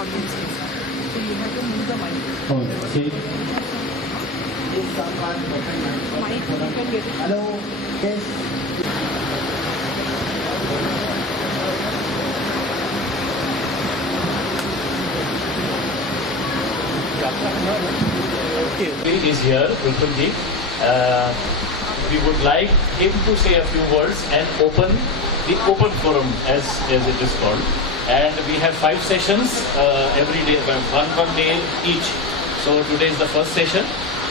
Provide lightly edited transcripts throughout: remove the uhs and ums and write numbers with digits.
audience inside. So you have to move the mic. Okay. Mic, you can get it. Hello. Yes. Is here, Uttamji. We would like him to say a few words and open the open forum as it is called. And we have 5 sessions every day, one day each. So today is the first session.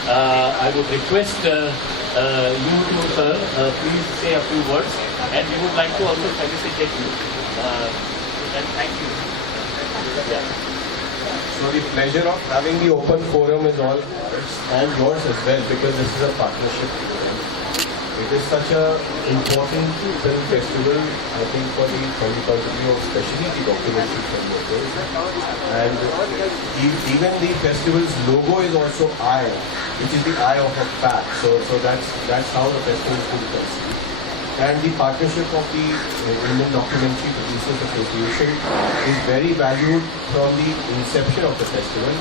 I would request you to, sir, please say a few words. And we would like to also felicitate you. And thank you. Yeah. So the pleasure of having the open forum is all ours and yours as well, because this is a partnership. It is such an important film festival, I think, for the 20th of especially the documentary filmmakers. And even the festival's logo is also eye, which is the eye of a bat. So that's how the festival is being conceived. And the partnership of the Indian Documentary Producers Association is very valued from the inception of the festival.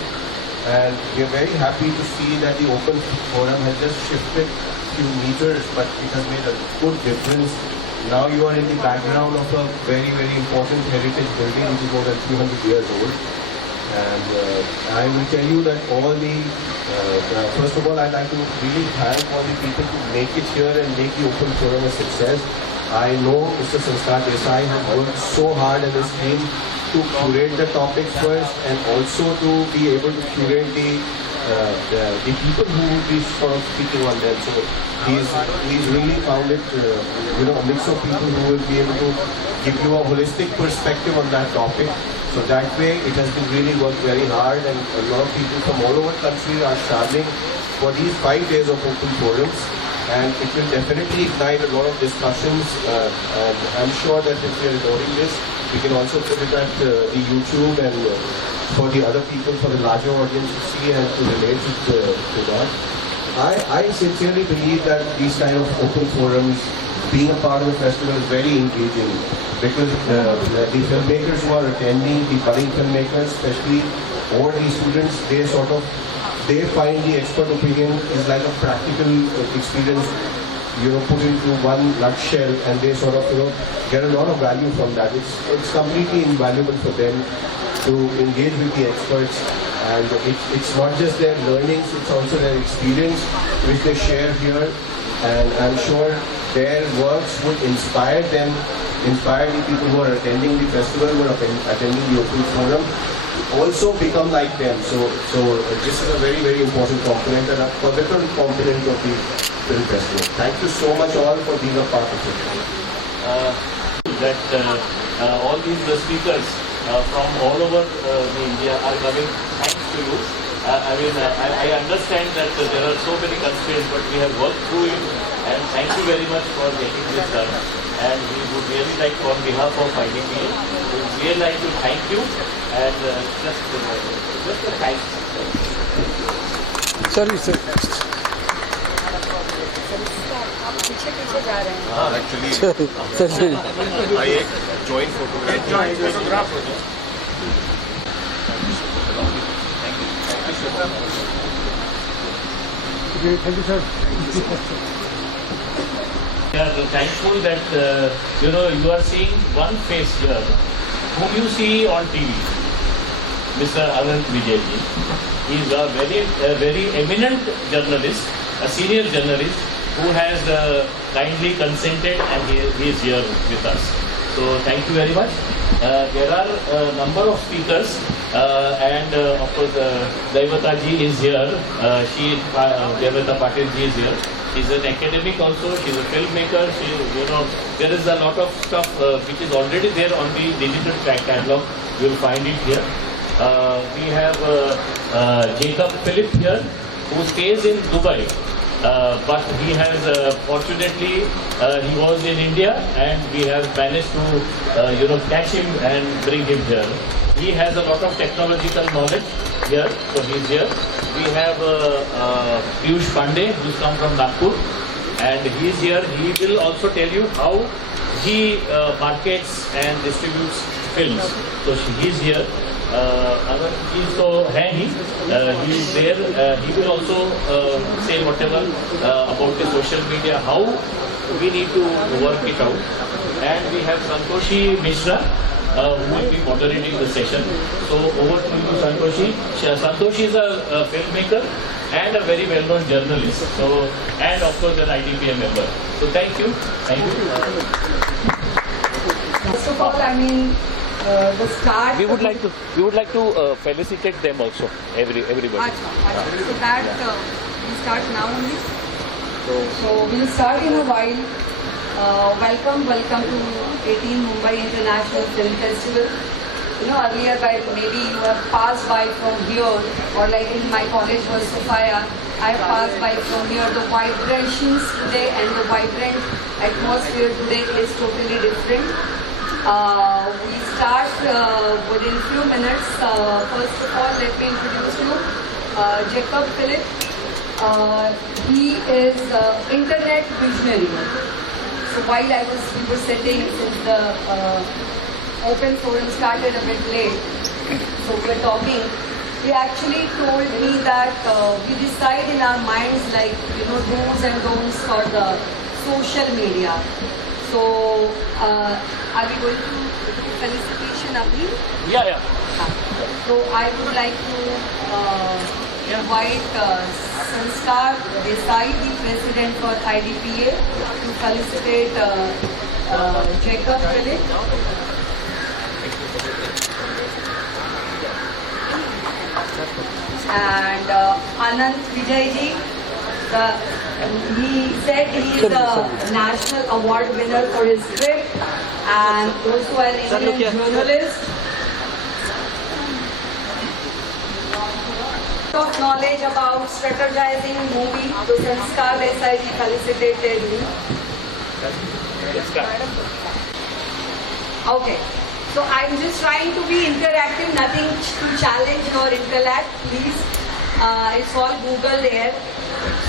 And we are very happy to see that the open forum has just shifted a few meters, but it has made a good difference. Now you are in the background of a very, very important heritage building, which is more than 200 years old. And I will tell you that all the, first of all, I'd like to really thank all the people who make it here and make the open forum a success. I know Mr. Sanskar Desai has worked so hard in his team to curate the topics first and also to be able to curate the people who will be sort of speaking on them. So he's really found it, a mix of people who will be able to give you a holistic perspective on that topic. So that way, it has been really worked very hard, and a lot of people from all over the country are traveling for these 5 days of open forums, and it will definitely ignite a lot of discussions. And I'm sure that if we are recording this, we can also put it at the YouTube and for the other people, for the larger audience to see and to relate to that. I sincerely believe that these kind of open forums, being a part of the festival, is very engaging, because the filmmakers who are attending, the budding filmmakers, especially all these students, they find the expert opinion is like a practical experience, put into one nutshell, and they sort of, get a lot of value from that. It's completely invaluable for them to engage with the experts, and it's not just their learnings, it's also their experience which they share here, and I'm sure their works would inspire them, inspire the people who are attending the festival, who are attending the open forum, also become like them. So this is a very, very important component and a pivotal component of the film festival. Thank you so much all for being a part of it. All these speakers from all over India are coming thanks to you. I understand that there are so many constraints, but we have worked through it, and thank you very much for getting this done. And we would really like, on behalf of IDPA, we would really like to thank you and just a thanks. Sorry, sir. Actually, I joined photographer. Thank you, sir. We are thankful that you are seeing one face here, whom you see on TV, Mr. Anand Vijayji. He is a very eminent journalist, a senior journalist who has kindly consented, and he is here with us. So thank you very much. There are a number of speakers, and of course Daivata ji is here. Daivata Patil ji is here. She's an academic also. She's a filmmaker. There is a lot of stuff which is already there on the digital catalog. You will find it here. We have Jacob Philip here, who stays in Dubai. But he has, fortunately, he was in India, and we have managed to, catch him and bring him here. He has a lot of technological knowledge here, so he's here. We have Piyush Pandey, who's come from Nagpur, and he's here. He will also tell you how he markets and distributes films. So he's here. Anand is so he is there. He will also say whatever about the social media, how we need to work it out. And we have Santoshi Mishra, who will be moderating the session. So over to you, Santoshi. Santoshi is a filmmaker and a very well-known journalist. So, and of course an IDPA member. So thank you. Thank you. First of all, I mean, the start. We would like to felicitate them also. Everybody. Achha. So that we start now only. So we'll start in a while. Welcome to 18 Mumbai International Film Festival. You know, earlier maybe you have passed by from here, or like in my college was Sophia, I have passed by from here. The vibrations today and the vibrant atmosphere today is totally different. We start within few minutes. First of all, let me introduce you, Jacob Philip. He is internet visionary. So while we were sitting, since the open forum started a bit late, so we were talking, he actually told me that we decide in our minds, like, you know, do's and don'ts for the social media. So are we going to felicitation Abhi? Yeah. So I would like to invite Sanskar Desai, the president for IDPA, to felicitate Jacob Philip. And Anand Vijayji, he said he is a national award winner for his script and also an Indian journalist. Of knowledge about strategizing movie, so Sanskar Desai ji felicitated me. Okay, so I'm just trying to be interactive, nothing to challenge nor intellect, please. It's all Google there.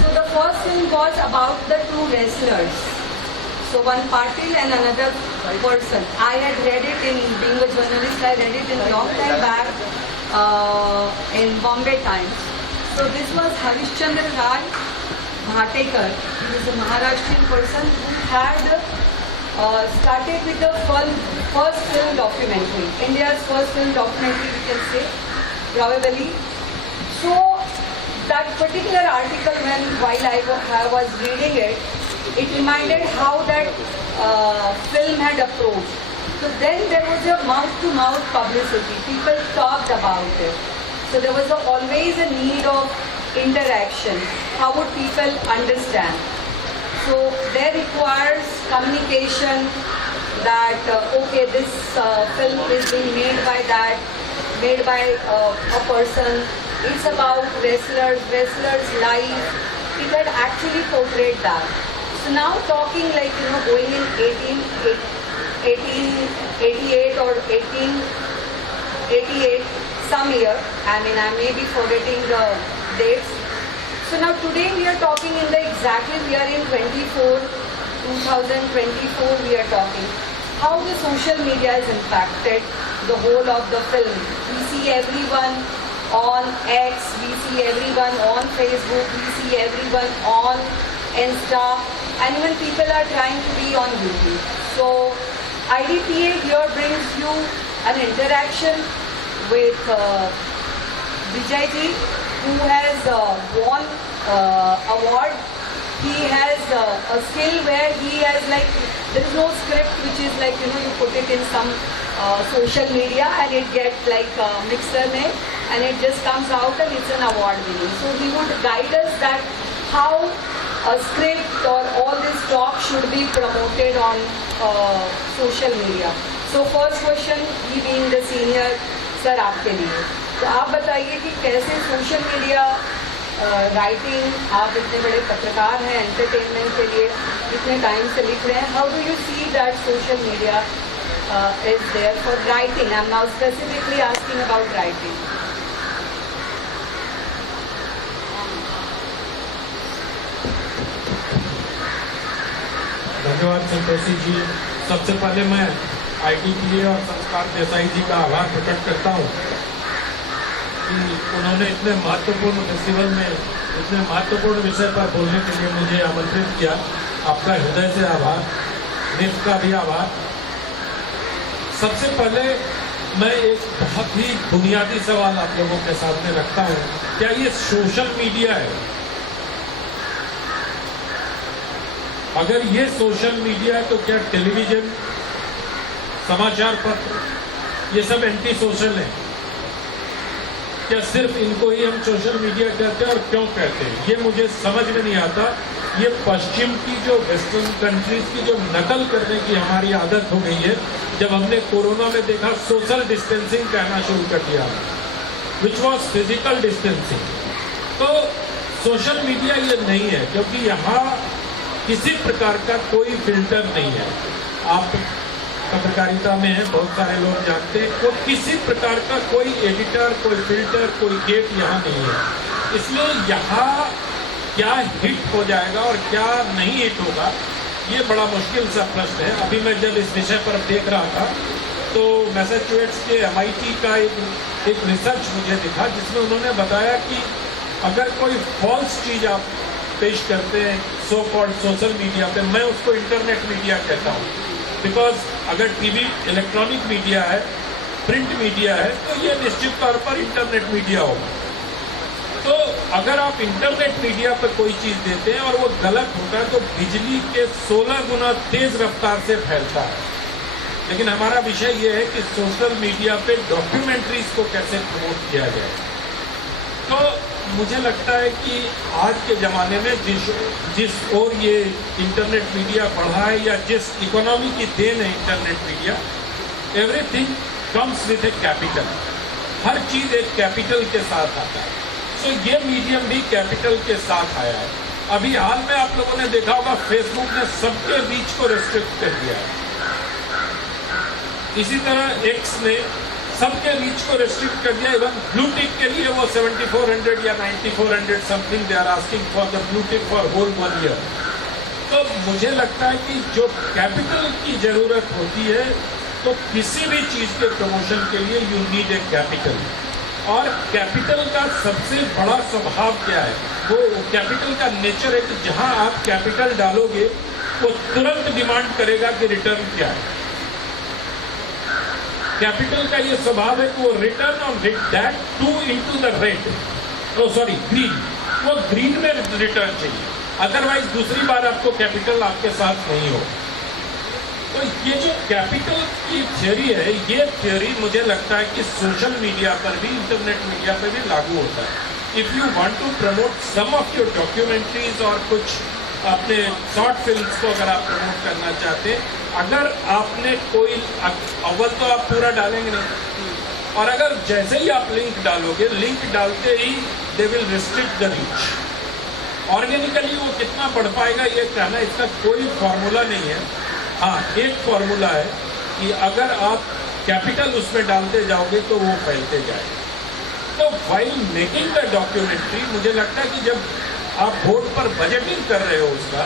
So the first film was about the two wrestlers. So one Patil and another person. I had read it being a journalist, I read it in a long time back. In Bombay Times. So this was Harishchandra Raj Bhatekar. He was a Maharashtrian person who had started with the first film documentary, India's first film documentary, we can say, probably. So that particular article, while I was reading it, it reminded how that film had approached. So then there was a mouth-to-mouth publicity. People talked about it. So there was always a need of interaction. How would people understand? So there requires communication that, okay, this film is being made by a person. It's about wrestlers' life. It had actually portrayed that. So now talking like, you know, going in 1888 or 1888, some year, I mean, I may be forgetting the dates. So now today we are talking we are in 2024, we are talking. How the social media has impacted the whole of the film. We see everyone on X, we see everyone on Facebook, we see everyone on Insta, and even people are trying to be on YouTube. So IDPA here brings you an interaction with Vijayji, who has won award. He has a skill where he has there is no script which is you put it in some social media and it gets mixer mein and it just comes out and it's an award winning. So he would guide us that how a script or all this talk should be promoted on social media. So first question, he being the senior, sir आपके लिए तो आप बताइए कि कैसे social media writing, आप इतने बड़े पत्रकार हैं, एंटरटेनमेंट के लिए इतने टाइम से लिख रहे हैं, how do you see that social media is there for writing? I am now specifically asking about writing. धन्यवाद संतोषी जी. सबसे पहले मैं IDPA और संस्कार देसाई जी का आभार प्रकट करता हूँ कि उन्होंने इतने महत्वपूर्ण फेस्टिवल में इतने महत्वपूर्ण विषय पर बोलने के लिए मुझे आमंत्रित किया। आपका हृदय से आभार, निफ्ट का भी आभार। सबसे पहले मैं एक बहुत ही बुनियादी सवाल आप लोगों के सामने रखता हूँ, क्या ये सोशल मीडिया है? अगर ये सोशल मीडिया है तो क्या टेलीविजन, समाचार पत्र, ये सब एंटी सोशल है? क्या सिर्फ इनको ही हम सोशल मीडिया कहते हैं? और क्यों कहते हैं ये मुझे समझ में नहीं आता। ये पश्चिम की जो वेस्टर्न कंट्रीज की जो नकल करने की हमारी आदत हो गई है, जब हमने कोरोना में देखा सोशल डिस्टेंसिंग कहना शुरू कर दिया, विच वॉज फिजिकल डिस्टेंसिंग। तो सोशल मीडिया ये नहीं है, क्योंकि यहाँ किसी प्रकार का कोई फिल्टर नहीं है। आप पत्रकारिता में है, बहुत सारे लोग जानते हैं, वो किसी प्रकार का कोई एडिटर, कोई फिल्टर, कोई गेट यहाँ नहीं है। इसलिए यहाँ क्या हिट हो जाएगा और क्या नहीं हिट होगा, ये बड़ा मुश्किल सा प्रश्न है। अभी मैं जब इस विषय पर देख रहा था तो मैसाचुसेट्स के MIT का एक रिसर्च मुझे दिखा, जिसमें उन्होंने बताया कि अगर कोई फॉल्स चीज आप पेश करते हैं सो कॉल्ड सोशल मीडिया पे, मैं उसको इंटरनेट मीडिया कहता हूँ, बिकॉज अगर टीवी इलेक्ट्रॉनिक मीडिया है, प्रिंट मीडिया है, तो ये निश्चित तौर पर इंटरनेट मीडिया होगा। तो अगर आप इंटरनेट मीडिया पर कोई चीज देते हैं और वो गलत होता है तो बिजली के 16 गुना तेज रफ्तार से फैलता है। लेकिन हमारा विषय ये है कि सोशल मीडिया पे डॉक्यूमेंट्रीज को कैसे प्रमोट किया जाए। तो मुझे लगता है कि आज के ज़माने में जिस ओर ये इंटरनेट मीडिया बढ़ा है, या जिस इकोनॉमी की देन है internet media, everything comes with a capital. हर चीज़ एक कैपिटल के साथ आता है। तो ये मीडियम भी कैपिटल के साथ आया है। अभी हाल में आप लोगों ने देखा होगा, फेसबुक ने सबके रीच को रेस्ट्रिक्ट कर दिया है। इसी तरह एक्स ने सबके रीच को रेस्ट्रिक्ट कर दिया। इवन ब्लू टिक के लिए वो 7400 या 9400 something they are asking for the blue tick for whole 1 year. तो मुझे लगता है कि जो कैपिटल की जरूरत होती है, तो किसी भी चीज के प्रमोशन के लिए यू नीड ए कैपिटल। और कैपिटल का सबसे बड़ा स्वभाव क्या है? वो कैपिटल का नेचर है कि जहां आप कैपिटल डालोगे वो तुरंत डिमांड करेगा कि रिटर्न क्या है। कैपिटल का ये स्वभाव है कि वो return on that to into the red, green, वो ग्रीन में रिटर्न चाहिए, अदरवाइज दूसरी बार आपको कैपिटल आपके साथ नहीं हो। तो ये जो कैपिटल की थ्योरी है, ये थ्योरी मुझे लगता है कि सोशल मीडिया पर भी, इंटरनेट मीडिया पर भी लागू होता है। If you want to promote some of your documentaries और कुछ अपने शॉर्ट फिल्म्स को अगर आप प्रमोट करना चाहते हैं, अगर आपने कोई, अव्वल तो आप पूरा डालेंगे नहीं, और अगर जैसे ही आप लिंक डालोगे, लिंक डालते ही they will restrict the reach. Organically वो कितना बढ़ पाएगा ये कहना, इसका कोई फॉर्मूला नहीं है। हाँ, एक फॉर्मूला है कि अगर आप कैपिटल उसमें डालते जाओगे तो वो फैलते जाएगा। तो व्हाइल मेकिंग द डॉक्यूमेंट्री, मुझे लगता है कि जब आप बोर्ड पर बजटिंग कर रहे हो उसका,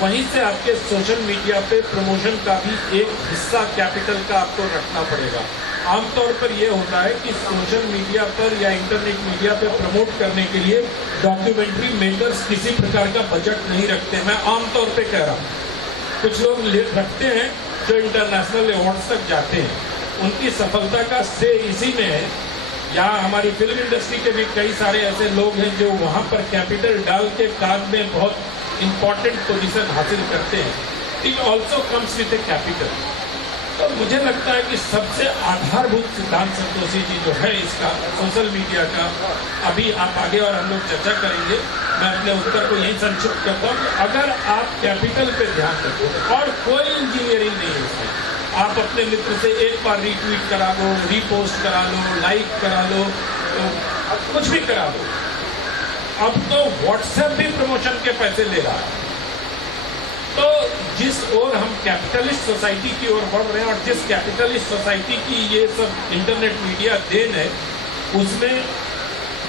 वहीं से आपके सोशल मीडिया पे प्रमोशन का भी एक हिस्सा कैपिटल का आपको रखना पड़ेगा। आमतौर पर यह होता है कि सोशल मीडिया पर या इंटरनेट मीडिया पे प्रमोट करने के लिए डॉक्यूमेंट्री मेकर्स किसी प्रकार का बजट नहीं रखते। मैं आमतौर पे कह रहा हूँ, कुछ लोग रखते हैं जो इंटरनेशनल अवार्ड्स तक जाते हैं, उनकी सफलता का श्रेय इसी में है। यहाँ हमारी फिल्म इंडस्ट्री के भी कई सारे ऐसे लोग हैं जो वहाँ पर कैपिटल डाल के काम में बहुत इंपॉर्टेंट पोजीशन हासिल करते हैं। It also comes with a capital. तो मुझे लगता है कि सबसे आधारभूत सिद्धांत संतोषी जी जो है इसका, सोशल मीडिया का, अभी आप आगे और हम लोग चर्चा करेंगे। मैं अपने उत्तर को यही संक्षिप्त करता हूँ कि अगर आप कैपिटल पे ध्यान रखो और कोई इंजीनियरिंग नहीं है उसमें, आप अपने मित्र से एक बार रीट्वीट करा लो, रीपोस्ट करा लो, लाइक करा लो, तो कुछ भी करा लो। अब तो व्हाट्सएप भी प्रमोशन के पैसे ले रहा है। तो जिस ओर हम कैपिटलिस्ट सोसाइटी की ओर बढ़ रहे हैं और जिस कैपिटलिस्ट सोसाइटी की ये सब इंटरनेट मीडिया देन है, उसमें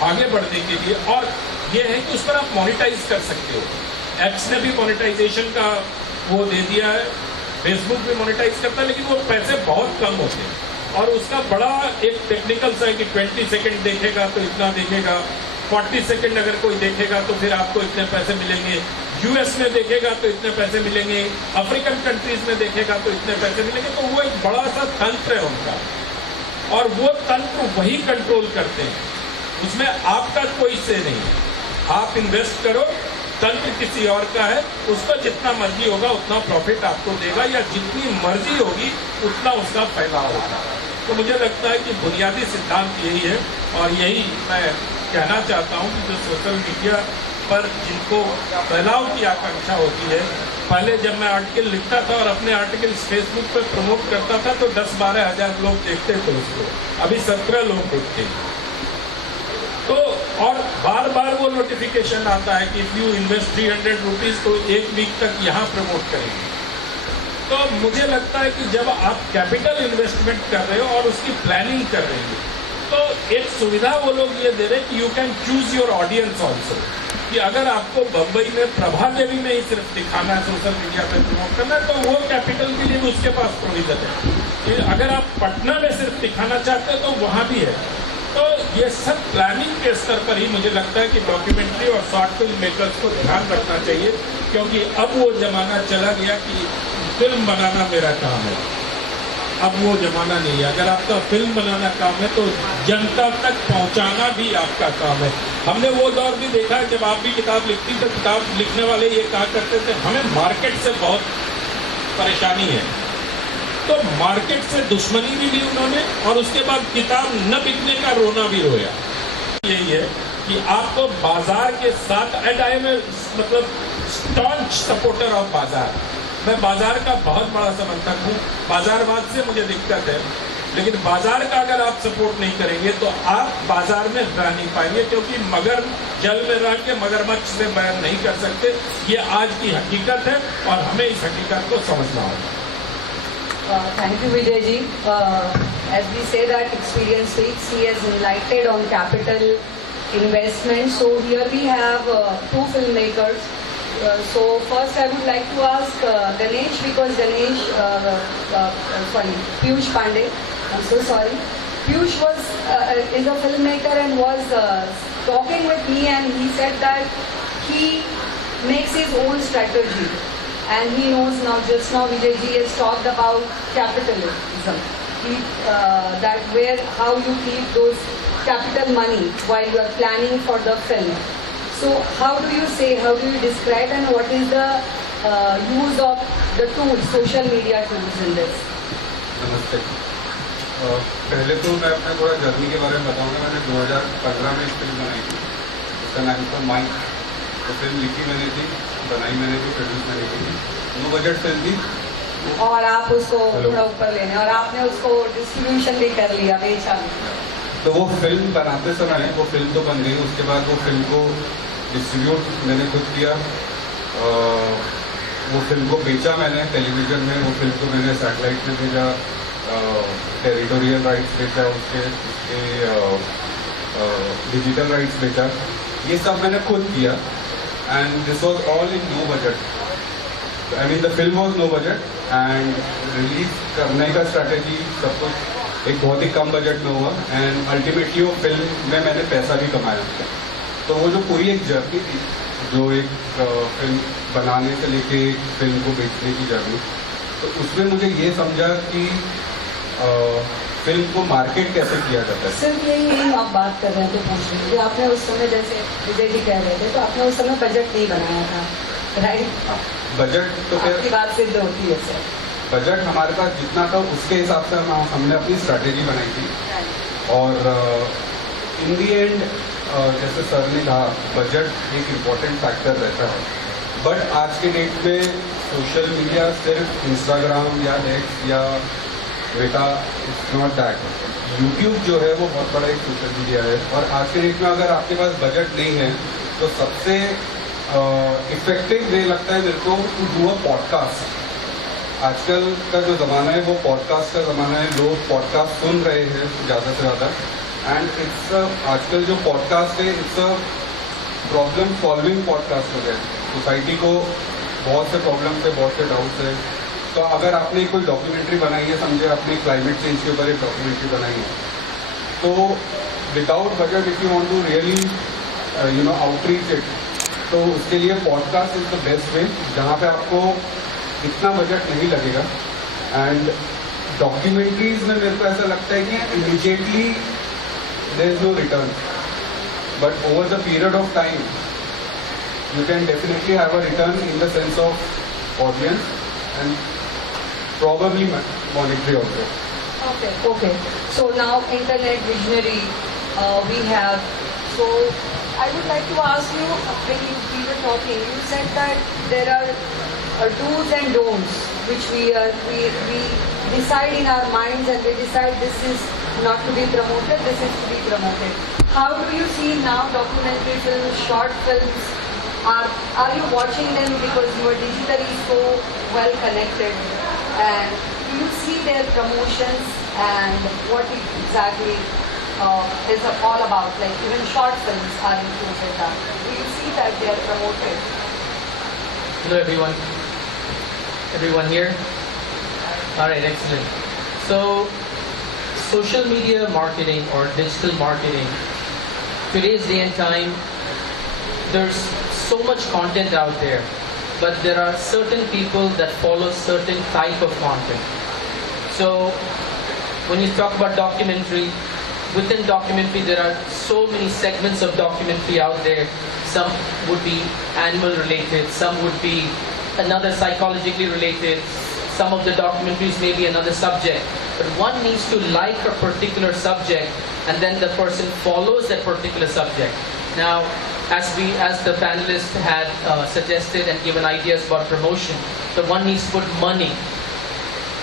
आगे बढ़ने के लिए, और ये है कि उस पर आप मोनेटाइज कर सकते हो। एक्स ने भी मोनेटाइजेशन का वो दे दिया है, फेसबुक भी मोनेटाइज करता है, लेकिन वो पैसे बहुत कम होते हैं। और उसका बड़ा एक टेक्निकल सा है कि 20 सेकंड देखेगा तो इतना देखेगा, 40 सेकंड अगर कोई देखेगा तो फिर आपको इतने पैसे मिलेंगे, यूएस में देखेगा तो इतने पैसे मिलेंगे, अफ्रीकन कंट्रीज में देखेगा तो इतने पैसे मिलेंगे। तो वो एक बड़ा सा तंत्र है उनका, और वो तंत्र वही कंट्रोल करते हैं, उसमें आपका कोई से नहीं है। आप इन्वेस्ट करो, तंत्र किसी और का है, उस पर जितना मर्जी होगा उतना प्रॉफिट आपको देगा, या जितनी मर्जी होगी उतना उसका फैलाव होगा। तो मुझे लगता है कि बुनियादी सिद्धांत यही है, और यही मैं कहना चाहता हूँ कि जो सोशल मीडिया पर जिनको फैलाव की आकांक्षा होती है, पहले जब मैं आर्टिकल लिखता था और अपने आर्टिकल फेसबुक पर प्रमोट करता था तो 10-12 हज़ार लोग देखते थे उसको, अभी 17 लोग देखते हैं। तो और बार बार वो नोटिफिकेशन आता है कि इफ यू इन्वेस्ट 300 रुपीज़ तो 1 वीक तक यहाँ प्रमोट करेंगे। तो मुझे लगता है कि जब आप कैपिटल इन्वेस्टमेंट कर रहे हो और उसकी प्लानिंग कर रहे हो, तो एक सुविधा वो लोग ये दे रहे हैं कि you can choose your audience also, कि अगर आपको बम्बई में प्रभा देवी में ही सिर्फ दिखाना है, सोशल मीडिया पे प्रमोट करना है, तो वो कैपिटल के लिए भी उसके पास प्रोविजन है। अगर आप पटना में सिर्फ दिखाना चाहते हो तो वहाँ भी है। तो ये सब प्लानिंग के स्तर पर ही मुझे लगता है कि डॉक्यूमेंट्री और शॉर्ट फिल्म मेकर्स को ध्यान रखना चाहिए, क्योंकि अब वो जमाना चला गया कि फिल्म बनाना मेरा काम है। अब वो जमाना नहीं है। अगर आपका फिल्म बनाना काम है तो जनता तक पहुंचाना भी आपका काम है। हमने वो दौर भी देखा है जब आप भी किताब लिखती तो किताब लिखने वाले ये कहा करते थे हमें मार्केट से बहुत परेशानी है, तो मार्केट से दुश्मनी भी ली उन्होंने, और उसके बाद किताब न बिकने का रोना भी रोया। यही है कि आपको बाजार के साथ, एंड आई एम मतलब स्टॉन्च सपोर्टर ऑफ बाजार। मैं बाजार का बहुत बड़ा समर्थक हूँ, बाजारवाद से मुझे दिक्कत है, लेकिन बाजार का अगर आप सपोर्ट नहीं करेंगे तो आप बाजार में रह नहीं पाएंगे, क्योंकि मगर जल में रह के मगरमच्छ से बयान नहीं कर सकते। ये आज की हकीकत है और हमें इस हकीकत को समझना होगा। Thank you, Vijay ji. As we say that experience speaks, he has enlightened on capital investment. So here we have 2 filmmakers. So first I would like to ask Ganesh, because Ganesh, Piyush Pandey, I'm so sorry. Piyush is a filmmaker and was talking with me, and he said that he makes his own strategy. And he knows now, just now Vijay ji has talked about capitalism, that how you keep those capital money while you are planning for the film. So how do you describe, and what is the use of the tools, social media tools in this? नमस्ते। पहले तो मैं अपने थोड़ा journey के बारे में बताऊंगा। मैंने 2015 में एक फिल्म बनाई थी, उसका नाम था माइक। तो फिल्म लिखी मैंने थी, बनाई मैंने थी, प्रोड्यूस मैंने की थी। नो बजट फिल्म थी, और आप उसको थोड़ा ऊपर लेने, और आपने उसको डिस्ट्रीब्यूशन भी कर लिया, बेचा भी। तो वो फिल्म बनाते समय वो फिल्म तो बन गई, उसके बाद वो फिल्म को डिस्ट्रीब्यूट मैंने खुद किया। वो फिल्म को बेचा मैंने टेलीविज़न में, वो फिल्म को मैंने सैटेलाइट में भेजा, टेरिटोरियल राइट्स बेचा, उसके डिजिटल राइट्स बेचा, ये सब मैंने खुद किया। And this was all in no budget. I mean the film was no budget, and release करने का स्ट्रैटेजी सब कुछ एक बहुत ही कम बजट में हुआ, एंड अल्टीमेटली वो फिल्म में मैंने पैसा भी कमाया। तो वो जो पूरी एक जर्नी थी, जो एक फिल्म बनाने से लेके फिल्म को बेचने की जर्नी, तो उसमें मुझे ये समझा कि फिल्म को मार्केट कैसे किया जाता है। सिर्फ यही नहीं आप बात कर रहे थे, पूछ रहे थे आपने उस समय, जैसे विजय जी कह रहे थे, तो आपने उस समय बजट नहीं बनाया था, राइट? बजट तो आपकी बात सिद्ध होती है सर। बजट हमारे पास जितना था उसके हिसाब से हमने अपनी स्ट्रैटेजी बनाई थी, और इन दी एंड जैसे सर ने कहा, बजट एक इम्पॉर्टेंट फैक्टर रहता है। बट आज के डेट में सोशल मीडिया सिर्फ इंस्टाग्राम या एक्स या Twitter, it's not that. YouTube जो है वो बहुत बड़ा एक सोशल मीडिया है, और आज के डेट में अगर आपके पास बजट नहीं है तो सबसे इफेक्टिव वे लगता है मेरे को टू डू अ पॉडकास्ट। आजकल का जो ज़माना है वो पॉडकास्ट का ज़माना है, लोग पॉडकास्ट सुन रहे हैं ज़्यादा से ज़्यादा, एंड इट्स आजकल जो पॉडकास्ट है it's a problem solving podcast हो गया। सोसाइटी को बहुत से प्रॉब्लम्स है, बहुत से डाउट्स है, तो अगर आपने कोई डॉक्यूमेंट्री बनाई है, समझे आपने क्लाइमेट चेंज के ऊपर एक डॉक्यूमेंट्री बनाई है, तो without budget if you want to really outreach it, तो उसके लिए podcast is the best way, जहाँ पे आपको इतना बजट नहीं लगेगा. एंड डॉक्यूमेंट्रीज में मेरे को ऐसा लगता है कि immediately there is no return, but over the period of time you can definitely have a return in the sense of audience and probably monetary also. Okay. So now internet visionary we have. So I would like to ask you, when we were talking, you said that there are do's and don'ts which we decide in our minds, and we decide this is not to be promoted, this is to be promoted. How do you see now documentary films, short films? Are you watching them because you are digitally so well connected? And do you see their promotions and what exactly is all about? Like even short films are included now. Do you see that they are promoted? Hello everyone here? Alright, excellent. So, social media marketing or digital marketing, today's day and time, there's so much content out there, but there are certain people that follow certain type of content. So when you talk about documentary, within documentary there are so many segments of documentary out there. Some would be animal related, some would be another psychologically related, some of the documentaries may be another subject, but one needs to like a particular subject and then the person follows that particular subject. Now, as the panelists had suggested and given ideas about promotion, the one needs to put money.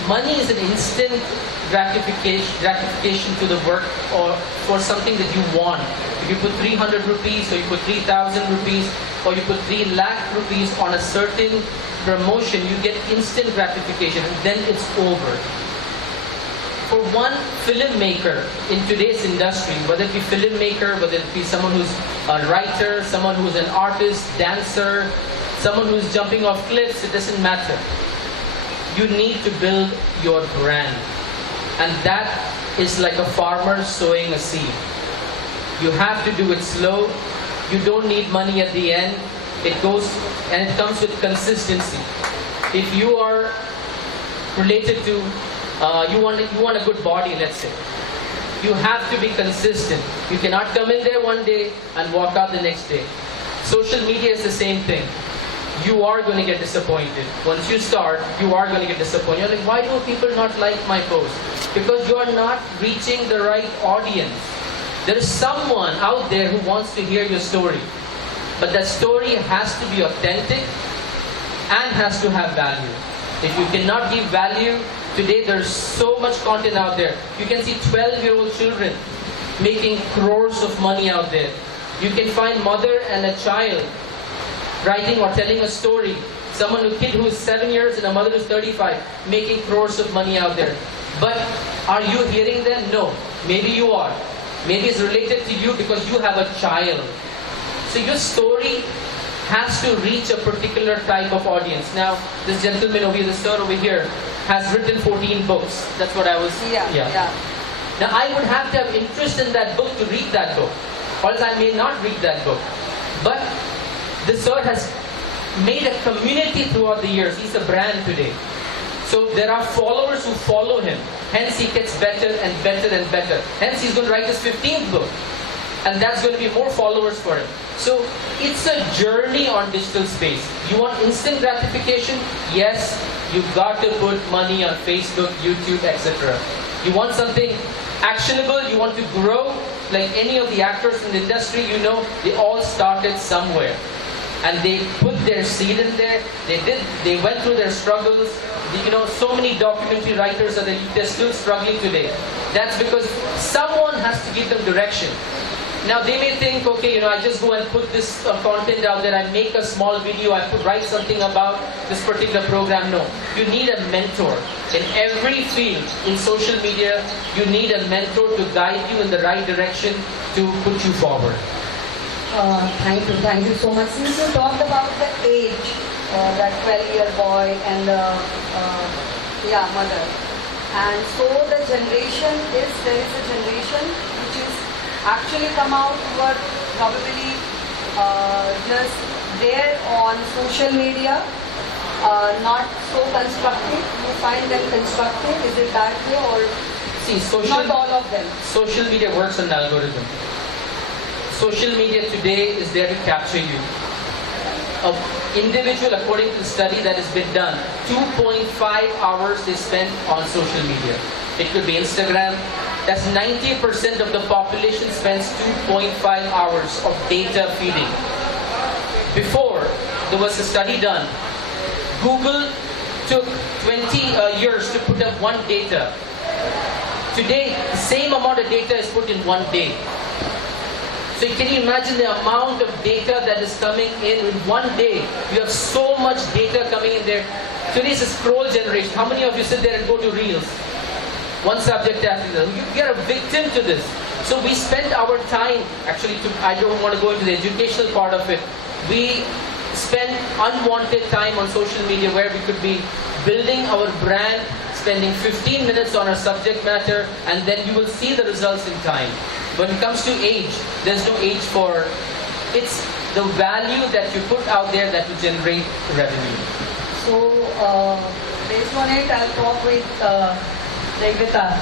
Money is an instant gratification to the work or for something that you want. If you put 300 rupees or you put 3,000 rupees or you put 3 lakh rupees on a certain promotion, you get instant gratification and then it's over. For one filmmaker in today's industry, whether it be filmmaker, whether it be someone who's a writer, someone who's an artist, dancer, someone who's jumping off cliffs, it doesn't matter. You need to build your brand. And that is like a farmer sowing a seed. You have to do it slow. You don't need money at the end. It goes and it comes with consistency. If you are related to you want a good body, let's say. You have to be consistent. You cannot come in there one day and walk out the next day. Social media is the same thing. You are going to get disappointed. Once you start, you are going to get disappointed. You're like, why do people not like my post? Because you are not reaching the right audience. There is someone out there who wants to hear your story. But that story has to be authentic and has to have value. If you cannot give value, today there's so much content out there. You can see 12-year-old children making crores of money out there. You can find mother and a child writing or telling a story. A kid who is 7 years and a mother who's 35 making crores of money out there. But are you hearing them? No. Maybe you are. Maybe it's related to you because you have a child. So your story has to reach a particular type of audience. Now, this gentleman over here, the sir over here, has written 14 books. That's what I was... Yeah. Now, I would have to have interest in that book to read that book. Or else I may not read that book. But the sir has made a community throughout the years. He's a brand today. So there are followers who follow him. Hence he gets better and better and better. Hence he's going to write his 15th book. And that's going to be more followers for him. So it's a journey on digital space. You want instant gratification? Yes, you've got to put money on Facebook, YouTube, etc. You want something actionable, you want to grow, like any of the actors in the industry, you know, they all started somewhere. And they put their seed in there, they went through their struggles. You know, so many documentary writers they're still struggling today. That's because someone has to give them direction. Now they may think, okay, I just go and put this content out there, I make a small video, I write something about this particular program. No, you need a mentor. In every field, in social media, you need a mentor to guide you in the right direction to put you forward. Thank you so much. Since you talked about the age that 12-year boy and the mother. And so the generation is, there is a generation which is actually come out who are probably just there on social media, not so constructive. You find them constructive? Is it that way, or See, not all of them? social media works on an algorithm. Social media today is there to capture you. An individual, according to the study that has been done, 2.5 hours they spend on social media. It could be Instagram. That's 90% of the population spends 2.5 hours of data feeding. Before, there was a study done. Google took 20 years to put up one data. Today, the same amount of data is put in one day. So can you imagine the amount of data that is coming in one day? You have so much data coming in there. Today is a scroll generation. How many of you sit there and go to Reels? One subject after the other. You are a victim to this. So we spend our time, actually, I don't want to go into the educational part of it. We spend unwanted time on social media where we could be building our brand, spending 15 minutes on a subject matter, and then you will see the results in time. When it comes to age, there's no age for, it's the value that you put out there that will generate revenue. So, based on it, I'll talk with Devgita.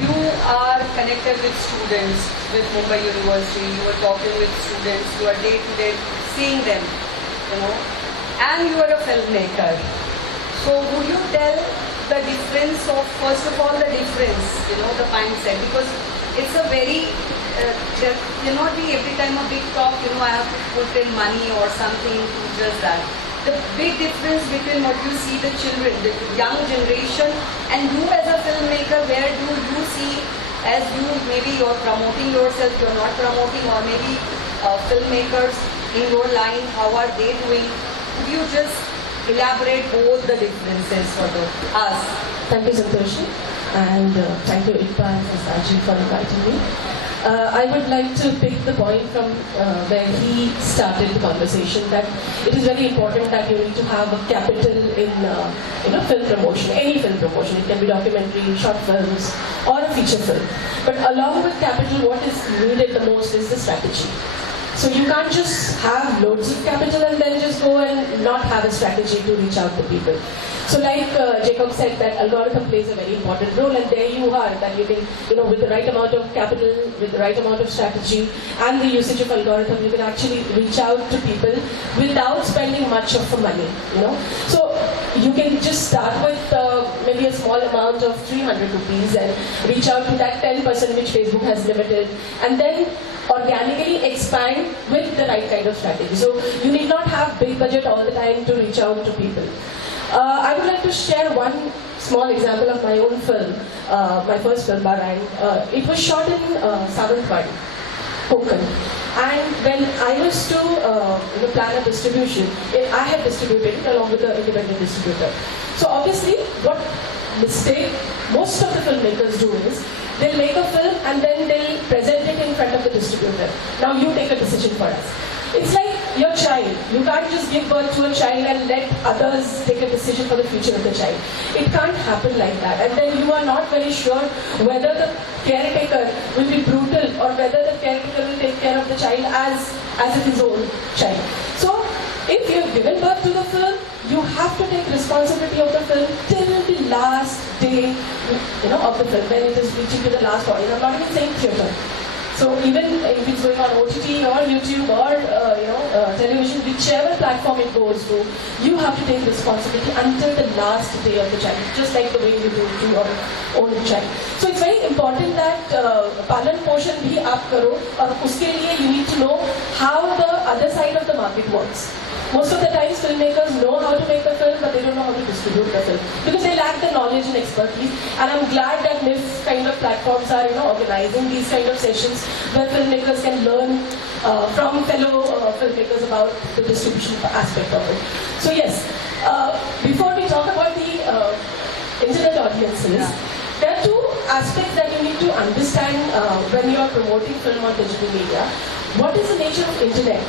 You are connected with students with Mumbai University. You are talking with students. You are day to day seeing them, and you are a filmmaker. So, would you tell the difference of, first of all, the difference, the mindset? Because it's a very, there cannot be every time a big talk, I have to put in money or something to just that. The big difference between what you see the children, the young generation, and you as a filmmaker, where do you see, as you, maybe you're promoting yourself, you're not promoting, or maybe filmmakers in your line, how are they doing? Could you just elaborate both the differences for us? Thank you, Santoshi, and thank you, IDPA and Saji, for inviting me. I would like to pick the point from where he started the conversation, that it is very important that you need to have a capital in film promotion, any film promotion. It can be documentary, short films, or a feature film. But along with capital, what is needed the most is the strategy. So you can't just have loads of capital and then just go and not have a strategy to reach out to people. So like Jacob said, that algorithm plays a very important role, and there you are, that you can, with the right amount of capital, with the right amount of strategy, and the usage of algorithm, you can actually reach out to people without spending much of the money, So you can just start with maybe a small amount of 300 rupees and reach out to that 10% which Facebook has limited, and then organically expand with the right kind of strategy. So you need not have big budget all the time to reach out to people. I would like to share one small example of my own film, my first film, Barang. It was shot in Savantwadi, Konkan. And when I was to plan a distribution, I had distributed it along with the independent distributor. So obviously, what mistake most of the filmmakers do is, they'll make a film and then they'll present it in front of the distributor. Now you take a decision for us. It's like your child. You can't just give birth to a child and let others take a decision for the future of the child. It can't happen like that. And then you are not very sure whether the caretaker will be brutal or whether the caretaker will take care of the child as if his own child. So if you have given birth to the film, you have to take responsibility of the film till the last day, of the film, when it is reaching to the last audience. I'm not even saying theatre. So even if it's going on OTT or YouTube or television, whichever platform it goes to, you have to take responsibility until the last day of the child, just like the way you do to your own child. So it's very important that palan poshan bhi aap karo, aur uske liye you need to know how the other side of the market works. Most of the times filmmakers know how to make the film, but they don't know how to distribute the film because they lack the knowledge and expertise. And I'm glad that this kind of platforms are organizing these kind of sessions where filmmakers can learn from fellow filmmakers about the distribution aspect of it. So yes, before we talk about the internet audiences, there are two aspects that you need to understand when you are promoting film or digital media. What is the nature of internet?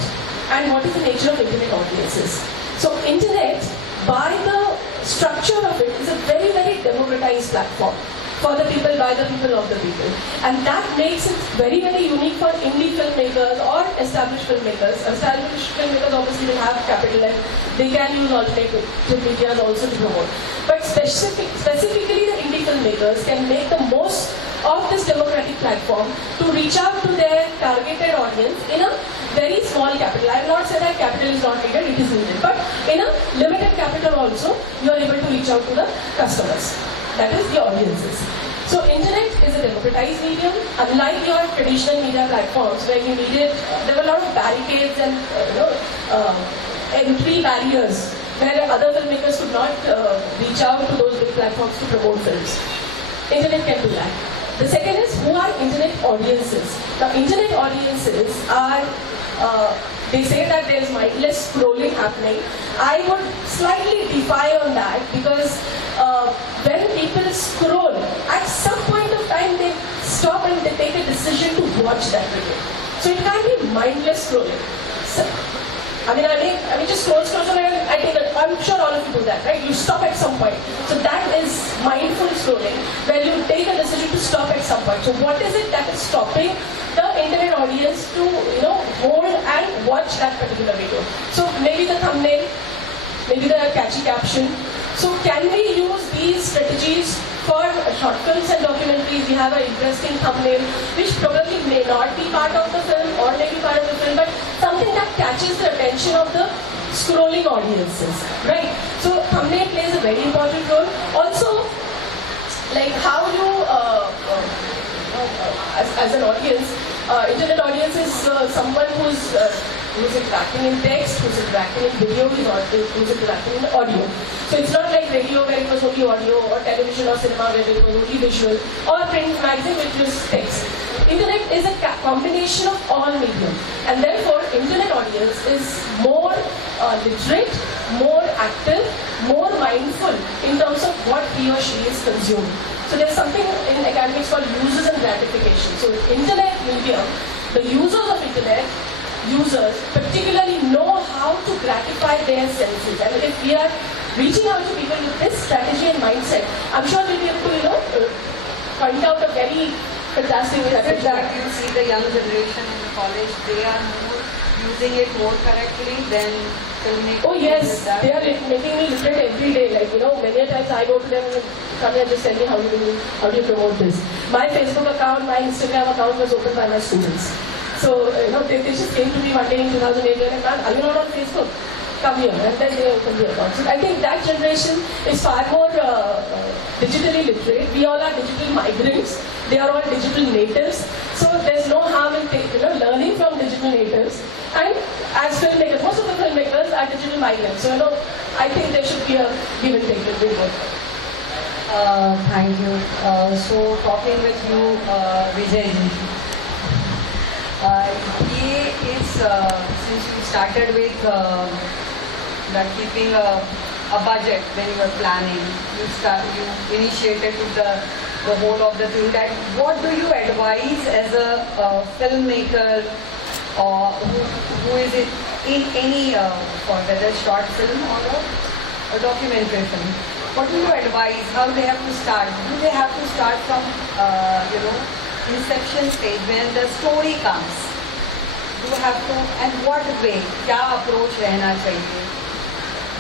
And what is the nature of internet audiences? So internet, by the structure of it, is a very, very democratized platform for the people, by the people, of the people. And that makes it very, very unique for indie filmmakers or established filmmakers. Established filmmakers obviously will have capital and they can use alternative media also to promote. But specifically the indie filmmakers can make the most of this democratic platform to reach out to their targeted audience in a very small capital. I will not say that capital is not needed, it is needed. But in a limited capital also, you are able to reach out to the customers. That is the audiences. So internet is a democratized medium. Unlike your traditional media platforms where you needed, there were a lot of barricades and entry barriers where other filmmakers could not reach out to those big platforms to promote films. Internet can do that. The second is, who are internet audiences? Now internet audiences are, they say that there is mindless scrolling happening. I would slightly defy on that because when people scroll, at some point of time they stop and they take a decision to watch that video. So it can't be mindless scrolling. So, I mean, just scroll, and I think that I'm sure all of you do that, right? You stop at some point. So that is mindful scrolling, where you take a decision to stop at some point. So what is it that is stopping the internet audience to, hold and watch that particular video? So maybe the thumbnail, maybe the catchy caption. So can we use these strategies for short films and documentaries? We have an interesting thumbnail, which probably may not be part of the film or may be part of the film, but something that catches the attention of the scrolling audiences, right? So thumbnail plays a very important role. Also, like how you, as an audience, internet audience is someone who's interacting in text, who's interacting in video, who's interacting in audio. So it's not like radio where it was only audio, or television or cinema where it was only visual, or print magazine which was text. Internet is a combination of all medium, and therefore internet audience is more literate, more active, more mindful in terms of what he or she is consuming. So there's something in academics called uses and gratification. So internet medium, the users of internet, particularly know how to gratify their senses. And if we are reaching out to people with this strategy and mindset, I'm sure we'll be able to, point out a very fantastic strategy. That you see the young generation in the college, they are more using it more correctly than filmmakers. Oh yes, they are making me literate every day. Like, many a times I go to them and come here, just tell me how do you promote this. My Facebook account, my Instagram account was opened by my students. So, they just came to me one day in 2008 and said, are you not on Facebook? Come here. And then they opened the account. So I think that generation is far more digitally literate. We all are digital migrants. They are all digital natives. So there's no harm in learning from digital natives. And as filmmakers, most of the filmmakers are digital migrants. So, I think there should be a give and take between both. Thank you. So talking with you, Vijay ji. He is, since you started with keeping a budget when you were planning, you initiated with the whole of the thing. That what do you advise as a filmmaker or who is in any whether short film or a documentary film? What do you advise? How they have to start? Do they have to start from inception stage when the story comes? Do you have to, and what way? क्या approach रहना चाहिए?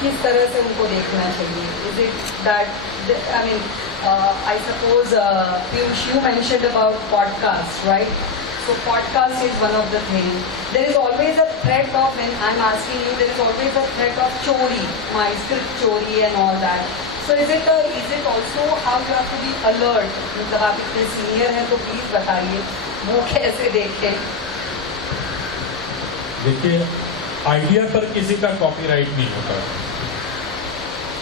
किस तरह से उनको देखना चाहिए? Is it that I suppose Piyush, you mentioned about podcasts, right? So podcast is one of the things. There is always a threat of, when I'm asking you, there is always a threat of chori, my script chori and all that. So is it also how you have to be alert? मतलब आप इतने senior हैं तो please बताइए वो कैसे देखें? देखिए, आइडिया पर किसी का कॉपीराइट नहीं होता।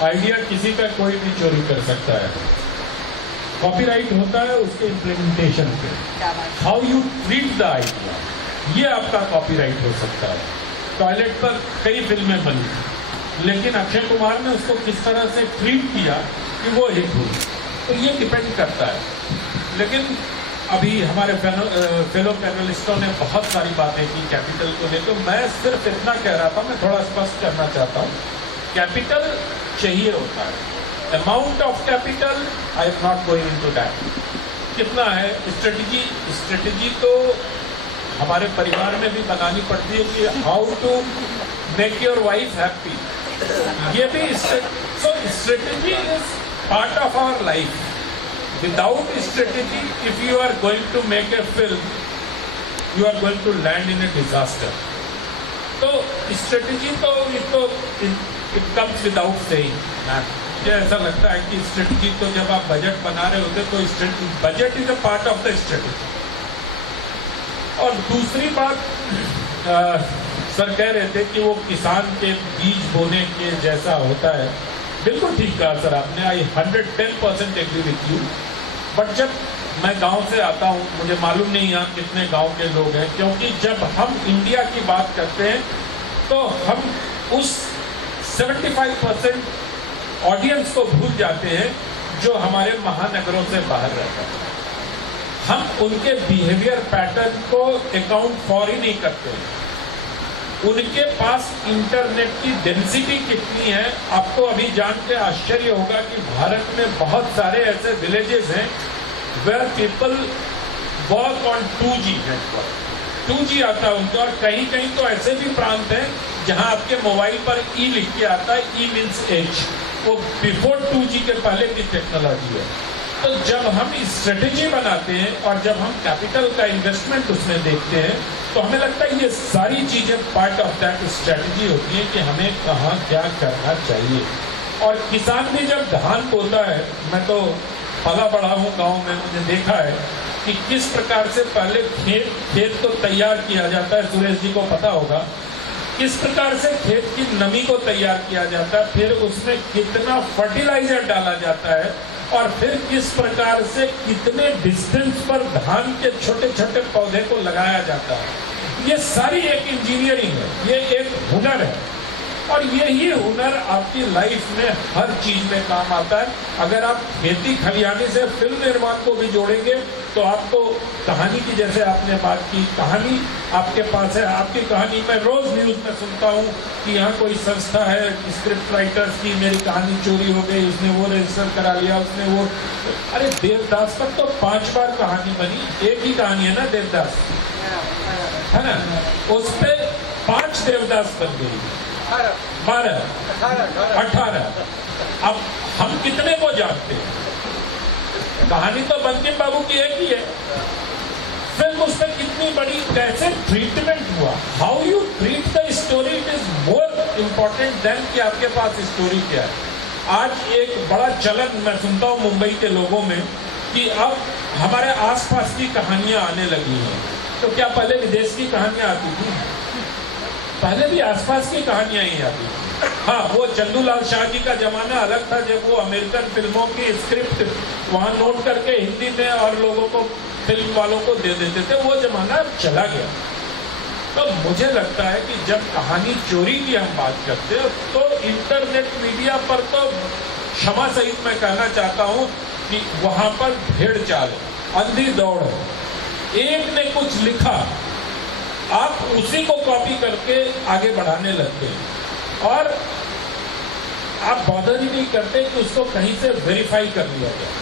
आइडिया किसी का कोई भी चोरी कर सकता है। कॉपीराइट होता है उसके इम्प्लीमेंटेशन पे। How you treat the idea, ये आपका कॉपीराइट हो सकता है। टॉयलेट पर कई फिल्में बनी, लेकिन अक्षय कुमार ने उसको किस तरह से ट्रीट किया कि वो हिट हुई, तो ये डिपेंड करता है। लेकिन अभी हमारे फेलो पैनलिस्टों ने बहुत सारी बातें की कैपिटल को लेकर। मैं सिर्फ इतना कह रहा था, मैं थोड़ा स्पष्ट करना चाहता हूँ कैपिटल चाहिए होता है. Amount of capital I am not going into that. कितना है स्ट्रेटेजी तो हमारे परिवार में भी बनानी पड़ती है कि how to make your wife happy. ये भी so strategy is part of our life. Without strategy if you are going to make a film you are going to land in a disaster. तो strategy तो it comes without saying. मुझे ऐसा लगता है कि strategy तो जब आप बजट बना रहे होते तो budget is a part of the strategy. और दूसरी बात सर कह रहे थे कि वो किसान के बीज बोने के जैसा होता है. बिल्कुल ठीक कहा सर आपने. आई 110% एग्री विथ यू. बट जब मैं गांव से आता हूं मुझे मालूम नहीं यहाँ कितने गांव के लोग हैं, क्योंकि जब हम इंडिया की बात करते हैं तो हम उस 75% ऑडियंस को भूल जाते हैं जो हमारे महानगरों से बाहर रहता है. हम उनके बिहेवियर पैटर्न को अकाउंट फॉर ही नहीं करते हैं. उनके पास इंटरनेट की डेंसिटी कितनी है. आपको अभी जान के आश्चर्य होगा कि भारत में बहुत सारे ऐसे विलेजेस हैं where people work on 2G network. 2G आता है उनको. और कहीं कहीं तो ऐसे भी प्रांत हैं जहां आपके मोबाइल पर ई लिख के आता है. E means age. वो बिफोर 2G के पहले की टेक्नोलॉजी है. तो जब हम स्ट्रेटेजी बनाते हैं और जब हम कैपिटल का इन्वेस्टमेंट उसमें देखते हैं तो हमें लगता है ये सारी चीजें पार्ट ऑफ दैट स्ट्रेटेजी होती है कि हमें कहाँ क्या करना चाहिए. और किसान भी जब धान बोता है, मैं तो पला बड़ा हूँ गाँव में, मुझे देखा है कि किस प्रकार से पहले खेत को तैयार किया जाता है. सुरेश जी को पता होगा किस प्रकार से खेत की नमी को तैयार किया जाता है, फिर उसमें कितना फर्टिलाइजर डाला जाता है और फिर किस प्रकार से कितने डिस्टेंस पर धान के छोटे छोटे पौधे को लगाया जाता है. ये सारी एक इंजीनियरिंग है. ये एक हुनर है. और यही हुनर आपकी लाइफ में हर चीज में काम आता है. अगर आप खेती खलियाने से फिल्म निर्माण को भी जोड़ेंगे तो आपको कहानी की, जैसे आपने बात की, कहानी आपके पास है. आपकी कहानी मैं रोज न्यूज में सुनता हूँ कि यहाँ कोई संस्था है स्क्रिप्ट राइटर्स की, मेरी कहानी चोरी हो गई, उसने वो रजिस्टर करा लिया, उसने वो. अरे देवदास पर तो 5 बार कहानी बनी. एक ही कहानी है ना देवदास, है ना. उस पर 5 देवदास बन गई, 12, 18. अब हम कितने को जानते हैं? कहानी तो बंकिम बाबू की एक ही है. फिल्म उसमें कितनी बड़ी, कैसे ट्रीटमेंट हुआ, how you treat the story, it is more important then कि आपके पास स्टोरी क्या है. आज एक बड़ा चलन मैं सुनता हूँ मुंबई के लोगों में कि अब हमारे आसपास की कहानियां आने लगी हैं. तो क्या पहले विदेश की कहानियां आती थी? पहले भी आसपास की कहानियां ही आती थी. हाँ, वो चंदूलाल शाह जी का जमाना अलग था जब वो अमेरिकन फिल्मों की स्क्रिप्ट वहां नोट करके हिंदी में और लोगों को, फिल्म वालों को दे देते थे. वो जमाना चला गया. तो मुझे लगता है कि जब कहानी चोरी की हम बात करते हैं तो इंटरनेट मीडिया पर तो क्षमा सहित मैं कहना चाहता हूं कि वहां पर भेड़ चाल, अंधी दौड़ है. एक ने कुछ लिखा, आप उसी को कॉपी करके आगे बढ़ाने लगते हैं और आप बॉदर ही नहीं करते कि उसको कहीं से वेरीफाई कर लिया जाए.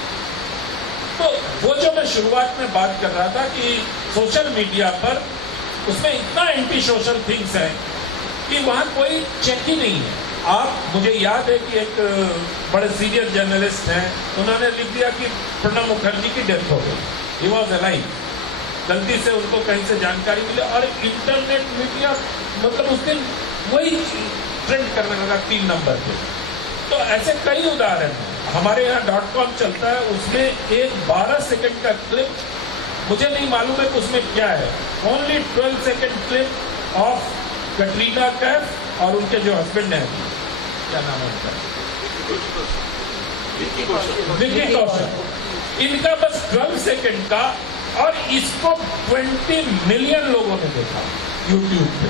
तो वो जो मैं शुरुआत में बात कर रहा था कि सोशल मीडिया पर उसमें इतना एंटी सोशल थिंग्स है कि वहां कोई चेक ही नहीं है. आप, मुझे याद है कि एक बड़े सीनियर जर्नलिस्ट हैं, उन्होंने लिख दिया कि प्रणब मुखर्जी की डेथ हो गई, ही वॉज अलाइव. गलती से उनको कहीं से जानकारी मिली और इंटरनेट मीडिया मतलब उस दिन वही ट्रेंड करने लगा 3 नंबर पे. तो ऐसे कई उदाहरण हैं. हमारे यहाँ .com चलता है, उसमें एक 12 सेकंड का क्लिप, मुझे नहीं मालूम है कि उसमें क्या है, only 12 second clip of Katrina Kaif और उनके जो हस्बैंड हैं, क्या नाम है उनका, विकी कौशल. इनका बस 12 सेकंड का, और इसको 20 मिलियन लोगों ने देखा यूट्यूब पे.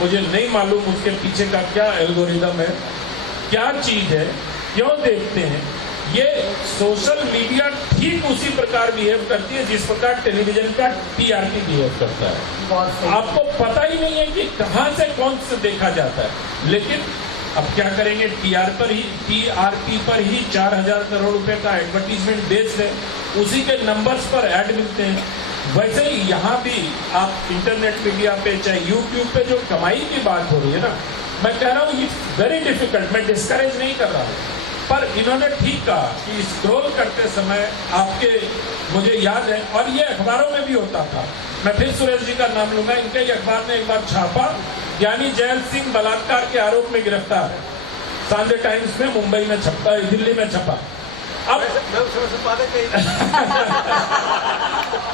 मुझे नहीं मालूम उसके पीछे का क्या एल्गोरिदम है, क्या चीज है, क्यों देखते हैं. ये सोशल मीडिया ठीक उसी प्रकार बिहेव करती है जिस प्रकार टेलीविजन का टीआरपी बिहेव करता है. आपको पता ही नहीं है कि कहां से कौन से देखा जाता है, लेकिन अब क्या करेंगे, टीआरपी पर ही 4,000 करोड़ रुपए का एडवर्टीजमेंट बेच है, उसी के नंबर्स पर ऐड मिलते हैं। वैसे ही यहाँ भी आप इंटरनेट मीडिया पे चाहे यूट्यूब पे जो कमाई की बात हो रही है ना, मैं कह रहा हूँ इट्स वेरी डिफिकल्ट, मैं डिस्करेज नहीं कर रहा हूँ, पर इन्होंने ठीक कहा कि स्क्रॉल करते समय आपके, मुझे याद है, और ये अखबारों में भी होता था, मैं फिर सुरेश जी का नाम लूंगा, इनके ही अखबार ने एक बार छापा, ज्ञानी जैल सिंह बलात्कार के आरोप में गिरफ्तार है, संडे टाइम्स में मुंबई में छपा, दिल्ली में छपा। अब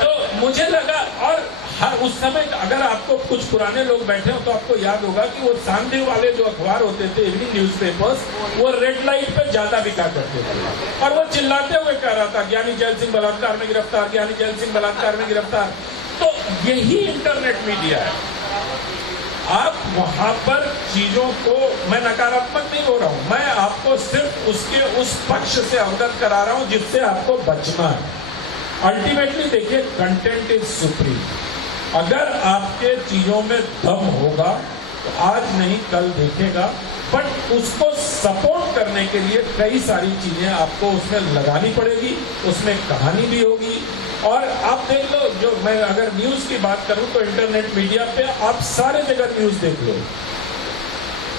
तो मुझे लगा, और हर उस समय अगर आपको कुछ पुराने लोग बैठे हो तो आपको याद होगा कि वो सांडे वाले जो अखबार होते थे, इवनिंग न्यूज़पेपर्स, वो रेड लाइट पे ज्यादा बिका करते थे, और वो चिल्लाते हुए कह रहा था ज्ञानी जैल सिंह बलात्कार में गिरफ्तार, ज्ञानी जैल सिंह बलात्कार में गिरफ्तार। तो यही इंटरनेट मीडिया है। आप वहां पर चीजों को, मैं नकारात्मक नहीं हो रहा हूं, मैं आपको सिर्फ उसके उस पक्ष से अवगत करा रहा हूं जिससे आपको बचना है। अल्टीमेटली देखिए, कंटेंट इज सुप्रीम। अगर आपके चीजों में दम होगा तो आज नहीं कल देखेगा, बट उसको सपोर्ट करने के लिए कई सारी चीजें आपको उसमें लगानी पड़ेगी, उसमें कहानी भी होगी। और आप देख लो, जो मैं अगर न्यूज की बात करूं तो इंटरनेट मीडिया पे आप सारे जगह न्यूज देख लो,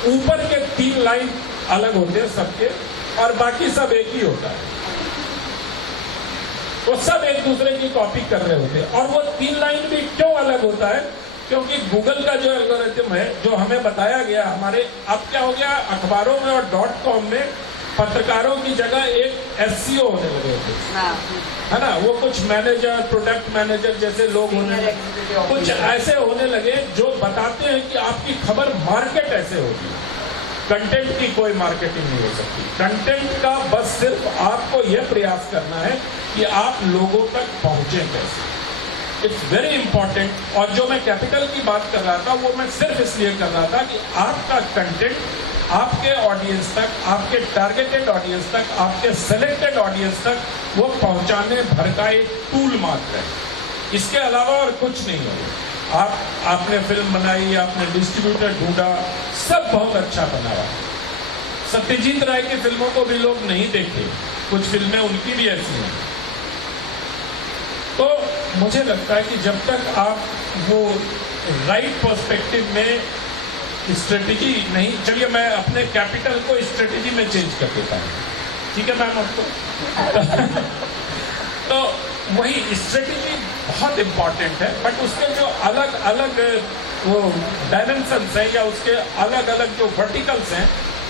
ऊपर के 3 लाइन अलग होते हैं सबके, और बाकी सब एक ही होता है, वो सब एक दूसरे की कॉपी कर रहे होते हैं। और वो 3 लाइन भी क्यों अलग होता है? क्योंकि गूगल का जो एल्गोरिथम है, जो हमें बताया गया हमारे, अब क्या हो गया, अखबारों में और .com में पत्रकारों की जगह एक SEO होने लगे थे, है ना, वो कुछ मैनेजर, प्रोडक्ट मैनेजर जैसे लोग होने लगे, कुछ ऐसे होने लगे जो बताते हैं कि आपकी खबर मार्केट ऐसे होगी। कंटेंट की कोई मार्केटिंग नहीं हो सकती। कंटेंट का बस सिर्फ आपको यह प्रयास करना है कि आप लोगों तक पहुंचे कैसे। It's very important. और जो मैं कैपिटल की बात कर रहा था, वो मैं सिर्फ इसलिए कर रहा था कि आपका कंटेंट आपके ऑडियंस तक, आपके टारगेटेड ऑडियंस तक, आपके सेलेक्टेड ऑडियंस तक वो पहुंचाने भर का एक टूल मात्र है, इसके अलावा और कुछ नहीं है। आपने फिल्म बनाई, आपने डिस्ट्रीब्यूटर ढूंढा, सब बहुत अच्छा बना हुआ। सत्यजीत राय की फिल्मों को भी लोग नहीं देखे, कुछ फिल्में उनकी भी ऐसी हैं। तो मुझे लगता है कि जब तक आप वो राइट पर्सपेक्टिव में स्ट्रेटेजी नहीं, चलिए मैं अपने कैपिटल को स्ट्रेटेजी में चेंज कर देता हूँ, ठीक है मैम आपको? तो वही स्ट्रेटेजी बहुत इम्पॉर्टेंट है, बट उसके जो अलग अलग वो डायमेंशंस हैं या उसके अलग अलग जो वर्टिकल्स हैं,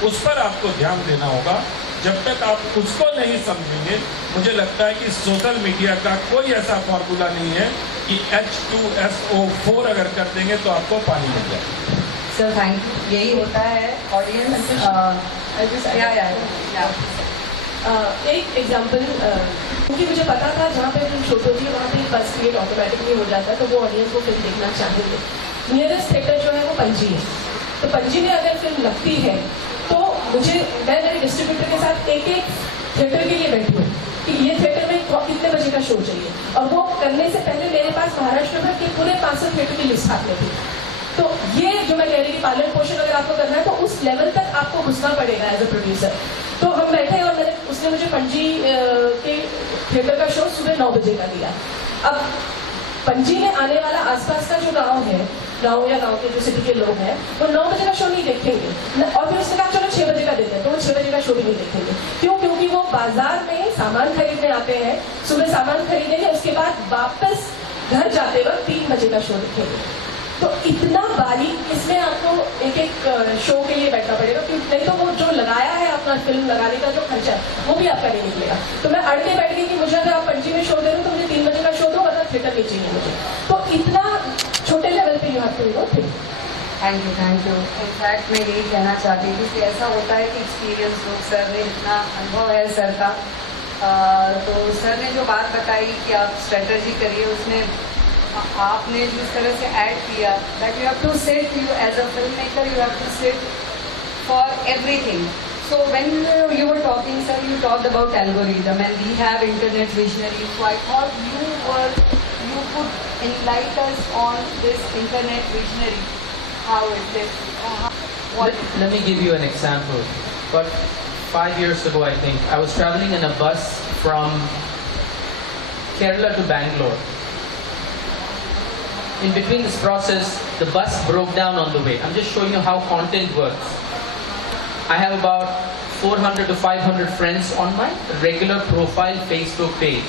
उस पर आपको ध्यान देना होगा। जब तक आप उसको नहीं समझेंगे, मुझे लगता है कि सोशल मीडिया का कोई ऐसा फॉर्मूला नहीं है कि H2SO4 अगर कर देंगे तो आपको पानी मिल जाए। Sir thank you. यही होता है ऑडियंस। एक एग्जांपल, क्योंकि मुझे पता था जहाँ पे फिल्म शूट होती है वहाँ पे बस क्रिएट ऑटोमेटिकली हो जाता है, तो वो ऑडियंस को फिल्म देखना चाहेंगे। नियरेस्ट थिएटर जो है वो पणजी है, तो पणजी में अगर फिल्म लगती है तो मैं मेरे डिस्ट्रीब्यूटर के साथ एक थिएटर के लिए बैठी हूँ कि ये थिएटर में कितने बजे का शो चाहिए, और वो करने से पहले मेरे पास महाराष्ट्र भर के पूरे 500 थिएटर की लिस्ट हाथ में थी। तो ये जो मैं कह रही थी, पालन पोषण अगर आपको करना है तो उस लेवल तक आपको घुसना पड़ेगा एज अ प्रोड्यूसर। तो हम बैठे और उसने मुझे पणजी के थिएटर का शो सुबह 9 बजे का दिया। अब पणजी में आने वाला आसपास का जो गांव है, गांव या गांव के जो सिटी के लोग हैं, वो 9 बजे का शो नहीं देखेंगे, और फिर उसने कहा चलो 6 बजे का देते हैं, तो वो 6 बजे का शो भी नहीं देखेंगे। क्यों? क्योंकि वो बाजार में सामान खरीदने आते हैं, सुबह सामान खरीदेंगे, उसके बाद वापस घर जाते वक्त 3 बजे का शो देखेंगे। तो इतना बारीक इसमें आपको एक एक शो के लिए बैठना पड़ेगा, क्योंकि नहीं तो वो जो लगाया है अपना फिल्म लगाने का जो खर्चा है वो भी आपका नहीं निकलेगा। तो मैं अड़ के बैठ गई कि मुझे अगर आप पणजी में शो दे रहे हो तो मुझे 3 बजे का शो दो, वरना थिएटर नहीं चाहिए मुझे। तो इतना छोटे लेवल पे you have to know think. Thank you. In fact मैं यही कहना चाहती थी कि ऐसा होता है कि एक्सपीरियंस लोग, सर ने इतना अनुभव है सर का, तो सर ने जो बात बताई कि आप स्ट्रेटजी करिए, उसमें आपने जिस तरह से ऐड किया that you have to sit, you as a film maker you have to sit for everything. So when you were talking, sir, you talked about algorithm, and we have internet visionary. So I thought you could enlighten us on this internet visionary. How is it? Let me give you an example. But 5 years ago, I think, I was traveling in a bus from Kerala to Bangalore. In between this process, the bus broke down on the way. I'm just showing you how content works. I have about 400 to 500 friends on my regular profile Facebook page.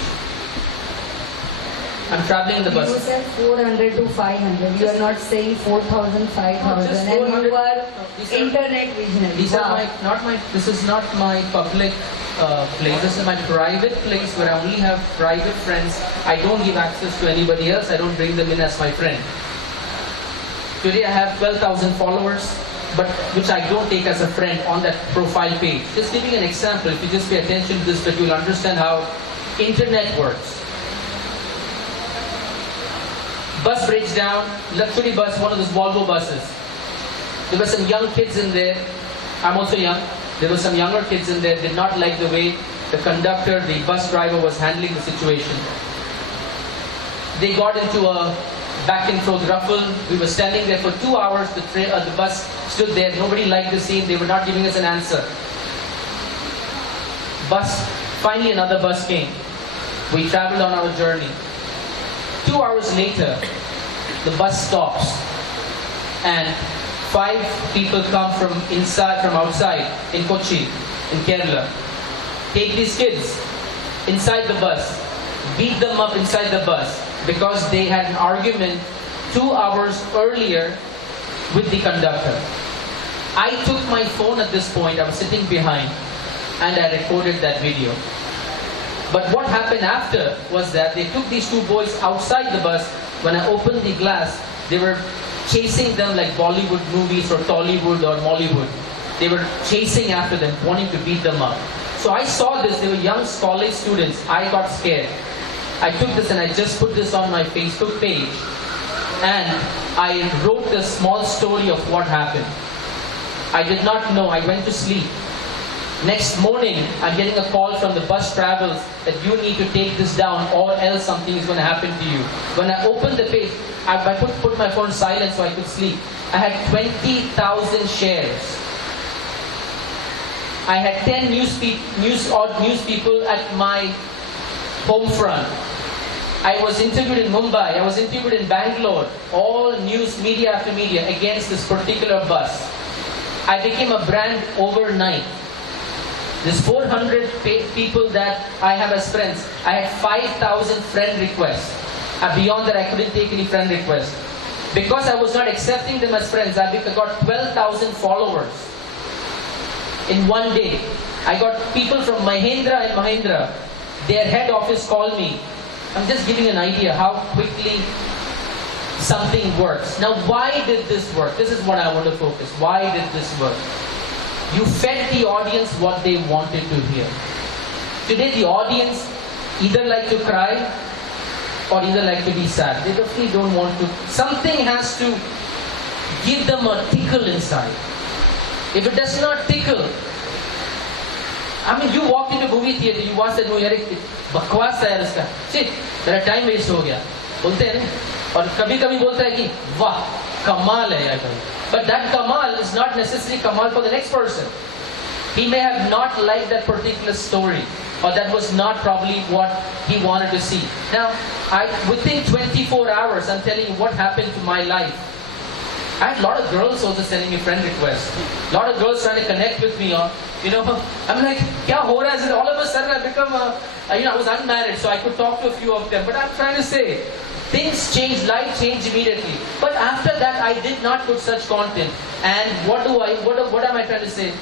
I'm traveling in the bus. You said 400 to 500. You are not saying 4,000, 5,000. just And 400. you are These are- internet visionary. These are Wow. this is not my public place. This is my private place where I only have private friends. I don't give access to anybody else. I don't bring them in as my friend. Today I have 12,000 followers, but which I don't take as a friend on that profile page. Just giving an example. If you just pay attention to this, but you'll understand how internet works. Bus breaks down, luxury bus, one of those Volvo buses. There were some young kids in there. I'm also young. There were some younger kids in there, did not like the way the conductor, the bus driver was handling the situation. They got into a back and forth ruffle. We were standing there for 2 hours. The bus stood there. Nobody liked the scene. They were not giving us an answer. Finally another bus came. We traveled on our journey. 2 hours later, the bus stops and 5 people come from outside in Kochi, in Kerala. Take these kids inside the bus, beat them up inside the bus because they had an argument 2 hours earlier with the conductor. I took my phone at this point, I was sitting behind, and I recorded that video. But what happened after was that they took these 2 boys outside the bus. When I opened the glass, they were chasing them like Bollywood movies or Tollywood or Mollywood. They were chasing after them, wanting to beat them up. So I saw this, they were young college students. I got scared. I took this and I just put this on my Facebook page. And I wrote a small story of what happened. I did not know, I went to sleep. Next morning, I'm getting a call from the bus travels that you need to take this down or else something is going to happen to you. When I opened the page, I put my phone silent so I could sleep. I had 20,000 shares. I had 10 news people at my home front. I was interviewed in Mumbai, I was interviewed in Bangalore, all news, media after media against this particular bus. I became a brand overnight. There's 400 people that I have as friends. I had 5,000 friend requests. Beyond that, I couldn't take any friend requests. Because I was not accepting them as friends, I got 12,000 followers in one day. I got people from Mahindra and Mahindra. Their head office called me. I'm just giving an idea how quickly something works. Now, why did this work? This is what I want to focus. Why did this work? You fed the audience what they wanted to hear. Today the audience either like to cry or either like to be sad. They definitely don't want to. Something has to give them a tickle inside. If it does not tickle, I mean, you walk into movie theater, you watch that movie, बकवास है यार इसका, shit, मेरा time waste हो गया, बोलते हैं ना, और कभी-कभी बोलता है कि वाह, कमाल है यार भाई. But that kamal is not necessarily kamal for the next person. He may have not liked that particular story, or that was not probably what he wanted to see. Now, within 24 hours, I'm telling you what happened to my life. I had a lot of girls also sending me friend requests. A lot of girls trying to connect with me. I'm like, kya ho raha hai? All of a sudden I become I was unmarried, so I could talk to a few of them. But I'm trying to say, things change, life changed immediately. But after that, I did not put such content. And what am I trying to say?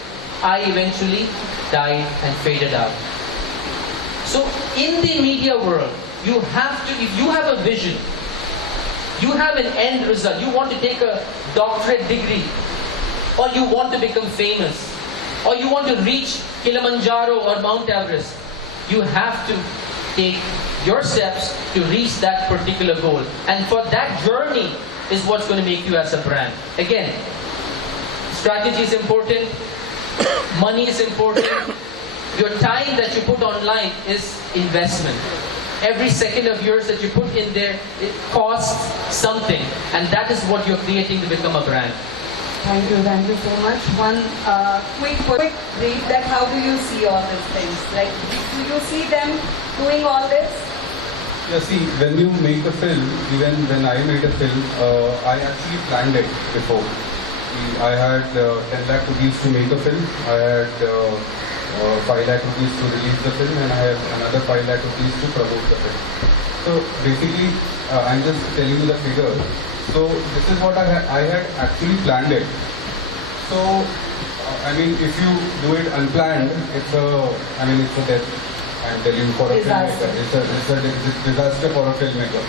I eventually died and faded out. So in the media world, you have to, if you have a vision, you have an end result, you want to take a doctorate degree, or you want to become famous, or you want to reach Kilimanjaro or Mount Everest, you have to take your steps to reach that particular goal. And for that journey is what's going to make you as a brand. Again, strategy is important, money is important, your time that you put online is investment. Every second of yours that you put in there, it costs something. And that is what you're creating to become a brand. Thank you so much. One quick brief that how do you see all these things? Like, do you see them doing all this? Yeah, see, when you make a film, even when I made a film, I actually planned it before. I had 10 lakh rupees to make a film, I had 5 lakh rupees to release the film, and I have another 5 lakh rupees to promote the film. So basically, I'm just telling you the figure. So this is what I had actually planned it. So, I mean, if you do it unplanned, it's a death. I'm telling you, for a filmmaker. It's a disaster for a filmmaker.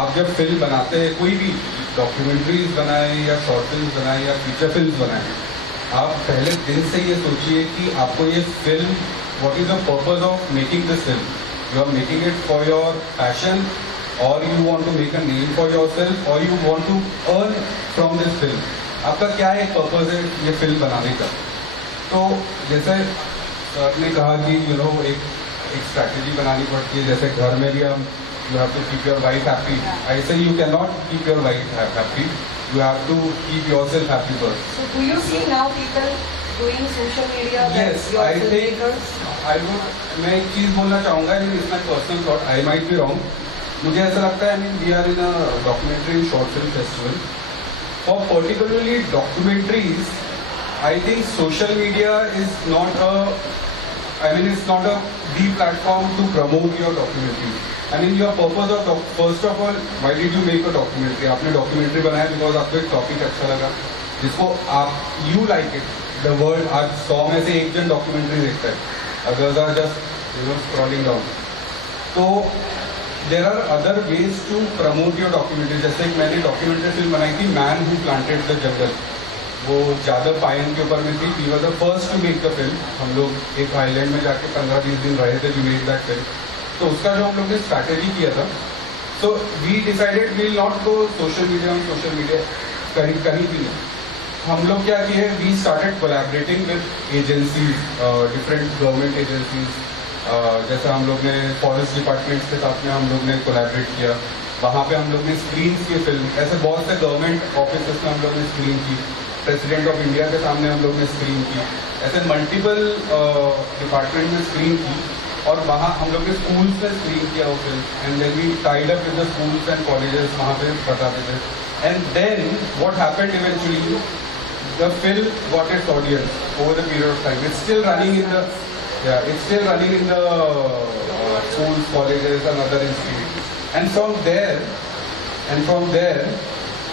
आप जब film बनाते हैं, कोई भी documentaries बनाए या short film बनाए या फीचर फिल्म बनाए, आप पहले दिन से ये सोचिए कि आपको ये फिल्म, what is the purpose of making this film? You are making it for your passion, और you want to make a name for yourself, और you want to earn from this film. आपका क्या एक पर्पस है ये film बनाने का? तो जैसे आपने कहा कि एक स्ट्रैटेजी बनानी पड़ती है. जैसे घर में भी हम you have to keep your wife happy. I say you cannot keep your wife happy. You have to keep yourself happy first. So do you see now people doing social media? Yes, I think मैं एक चीज बोलना चाहूँगा, इसमें personal thought, I might be wrong. मुझे ऐसा लगता है, we are in a documentary short film festival. For particularly documentaries, I think social media is not it's not the platform to promote your documentary. I mean, your purpose of first of all, why did you make a documentary? आपने documentary बनाया because आपको एक topic अच्छा लगा, जिसको you like it. The world, आज 100 में से एक जन documentary देखता है. Others are just scrolling down. So there are other ways to promote your documentary. जैसे मैंने documentary film बनाई थी, Man Who Planted the Jungle. वो जादव पायन के ऊपर में थी. We were the first to make the film. हम लोग एक आइलैंड में जाके 15-20 दिन रहे थे. We made that film. तो उसका जो हम लोग ने स्ट्रैटेजी किया था, so we decided we will not go social media कहीं भी नहीं. हम लोग क्या किए, we started collaborating with agencies, different government agencies. जैसे हम लोग ने फॉरेस्ट डिपार्टमेंट्स के साथ में हम लोग ने कोलैबोरेट किया. वहाँ पे हम लोग ने स्क्रीन की फिल्म, ऐसे बहुत से गवर्नमेंट ऑफिस में हम लोग ने स्क्रीन की. प्रेसिडेंट ऑफ इंडिया के सामने हम लोग ने स्क्रीन की. ऐसे मल्टीपल डिपार्टमेंट में स्क्रीन की, और वहाँ हम लोग ने स्कूल्स में स्क्रीन किया वो film. And then we tied up with the schools and colleges, वहाँ पे बताते थे. And then what happened eventually, the film got its audience over the period of time. It's still running in the schools, colleges and other institutes. And from there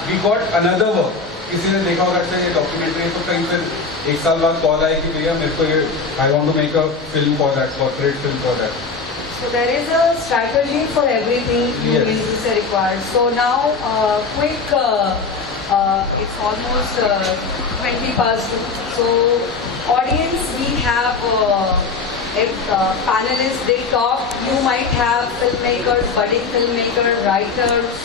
we got another work. किसी ने देखा होगा ये documentary है, तो कहीं फिर एक साल बाद कॉल आई कि भैया मेरे को ये I want to make a film for that, corporate film for that. So there is a strategy for everything you is required. So now quick, it's almost 20 past 2. So audience, we have panelists, they talk. You might have filmmakers, budding filmmakers, writers,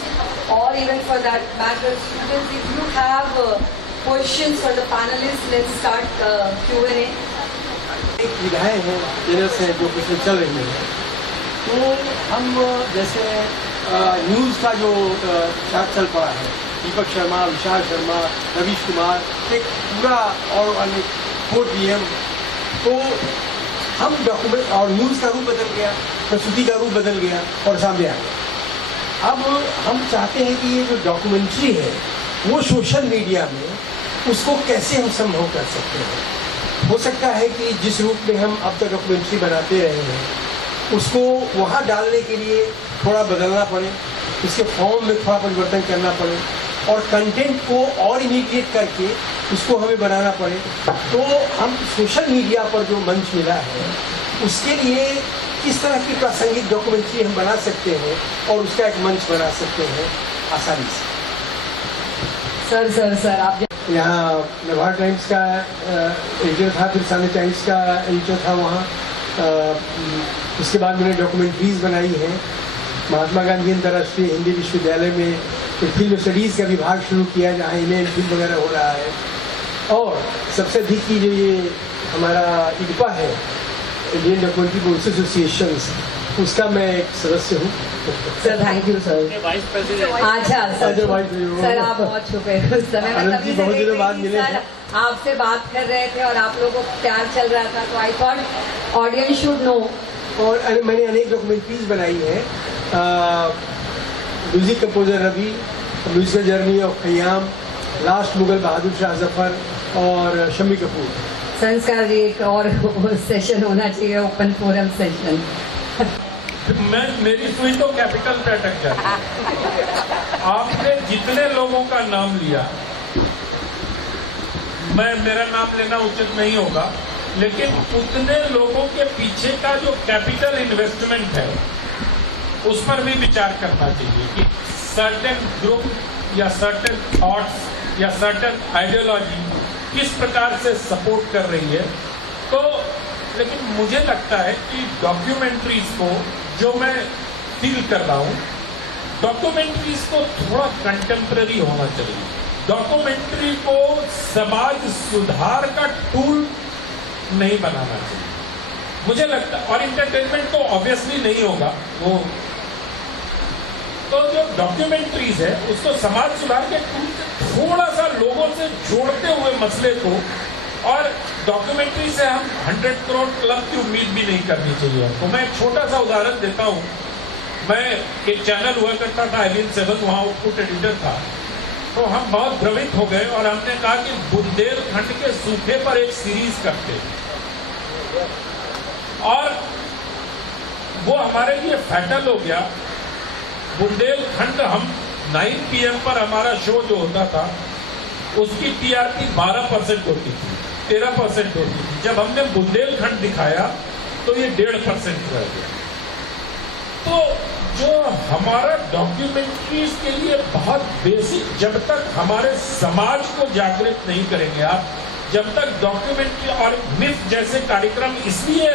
or even for that matter students. If you have questions for the panelists, let's start Q&A. एक विधाएं हैं इधर से जो कुछ चल रही है, तो हम जैसे न्यूज़ का जो चार्ट चल पड़ा है, दीपक शर्मा, विशाल शर्मा, रवीश कुमार, एक पूरा और अन्य 4 PM, तो हम डॉक्यूमेंट और न्यूज़ का रूप बदल गया, प्रस्तुति का रूप बदल गया और सामने आ गया. अब हम चाहते हैं कि ये जो डॉक्यूमेंट्री है वो सोशल मीडिया में उसको कैसे हम संभव कर सकते हैं. हो सकता है कि जिस रूप में हम अब तक डॉक्यूमेंट्री बनाते रहे हैं उसको वहाँ डालने के लिए थोड़ा बदलना पड़े, उसके फॉर्म में थोड़ा परिवर्तन करना पड़े, और कंटेंट को और इमीडिएट करके उसको हमें बनाना पड़े. तो हम सोशल मीडिया पर जो मंच मिला है उसके लिए किस तरह की प्रासंगिक डॉक्यूमेंट्री हम बना सकते हैं और उसका एक मंच बना सकते हैं आसानी से. सर आप यहाँ नवार टाइम्स का एडिटर था, फिर साने टाइम्स का एडिटर था वहाँ. उसके बाद मैंने डॉक्यूमेंट्रीज बनाई हैं. महात्मा गांधी अंतर्राष्ट्रीय हिंदी विश्वविद्यालय में एक फिल्म स्टडीज़ का विभाग शुरू किया जहाँ इमेज फिल्म वगैरह हो रहा है. और सबसे अधिक की जो ये हमारा IDPA है, इंडियन डॉक्यूमेंट्री प्रोड्यूसर्स एसोसिएशन, उसका मैं एक सदस्य हूँ. Sir thank you sir. Vice president अच्छा सर, अच्छा, भाई जी, वो- सर आप बहुत छुपे उस समय मैं आनंद तभी जी से बहुत देख दिनों रही बाद थी, मिले सर थे। आपसे बात कर रहे थे और आप लोगों को प्यार चल रहा था, तो I thought audience should know. और मैंने अनेक डॉक्यूमेंट्रीज बनाई हैं। Music composer Ravi, musical journey of Khayyam, last Mughal Bahadur Shah Zafar और शम्मी कपूर। संस्कार जी एक और सेशन होना चाहिए, ओपन फोरम सेशन। मेरी सुई तो कैपिटल पे अटक जाती। आपने जितने लोगों का नाम लिया, मेरा नाम लेना उचित नहीं होगा, लेकिन उतने लोगों के पीछे का जो कैपिटल इन्वेस्टमेंट है उस पर भी विचार करना चाहिए कि सर्टेन ग्रुप या सर्टेन थॉट्स या सर्टेन आइडियोलॉजी किस प्रकार से सपोर्ट कर रही है। तो लेकिन मुझे लगता है कि डॉक्यूमेंट्रीज को, जो मैं फील कर रहा हूँ, डॉक्यूमेंट्रीज को थोड़ा कंटेम्पररी होना चाहिए। डॉक्यूमेंट्री को समाज सुधार का टूल नहीं बनाना चाहिए मुझे लगता है। और इंटरटेनमेंट तो ऑब्वियसली नहीं होगा वो। तो जो डॉक्यूमेंट्रीज है उसको समाज सुधार के टूल से थोड़ा सा लोगों से जोड़ते हुए मसले को, और डॉक्यूमेंट्री से हम 100 करोड़ क्लब की उम्मीद भी नहीं करनी चाहिए हमको। मैं एक छोटा सा उदाहरण देता हूँ। मैं एक चैनल हुआ करता था IDPA, वहाँ आउटपुट एडिटर था। तो हम बहुत भ्रमित हो गए और हमने कहा कि बुंदेलखंड के सूखे पर एक सीरीज करते, और वो हमारे लिए फैटल हो गया। बुंदेलखंड, हम 9 PM पर हमारा शो जो होता था उसकी TRP 12% होती थी, 13% होती थी। जब हमने बुंदेलखंड दिखाया तो ये 1.5% रह गया। तो जो हमारा डॉक्यूमेंट्रीज के लिए बहुत बेसिक, जब तक हमारे समाज को जागृत नहीं करेंगे आप, जब तक डॉक्यूमेंट्री और मिथ जैसे कार्यक्रम इसलिए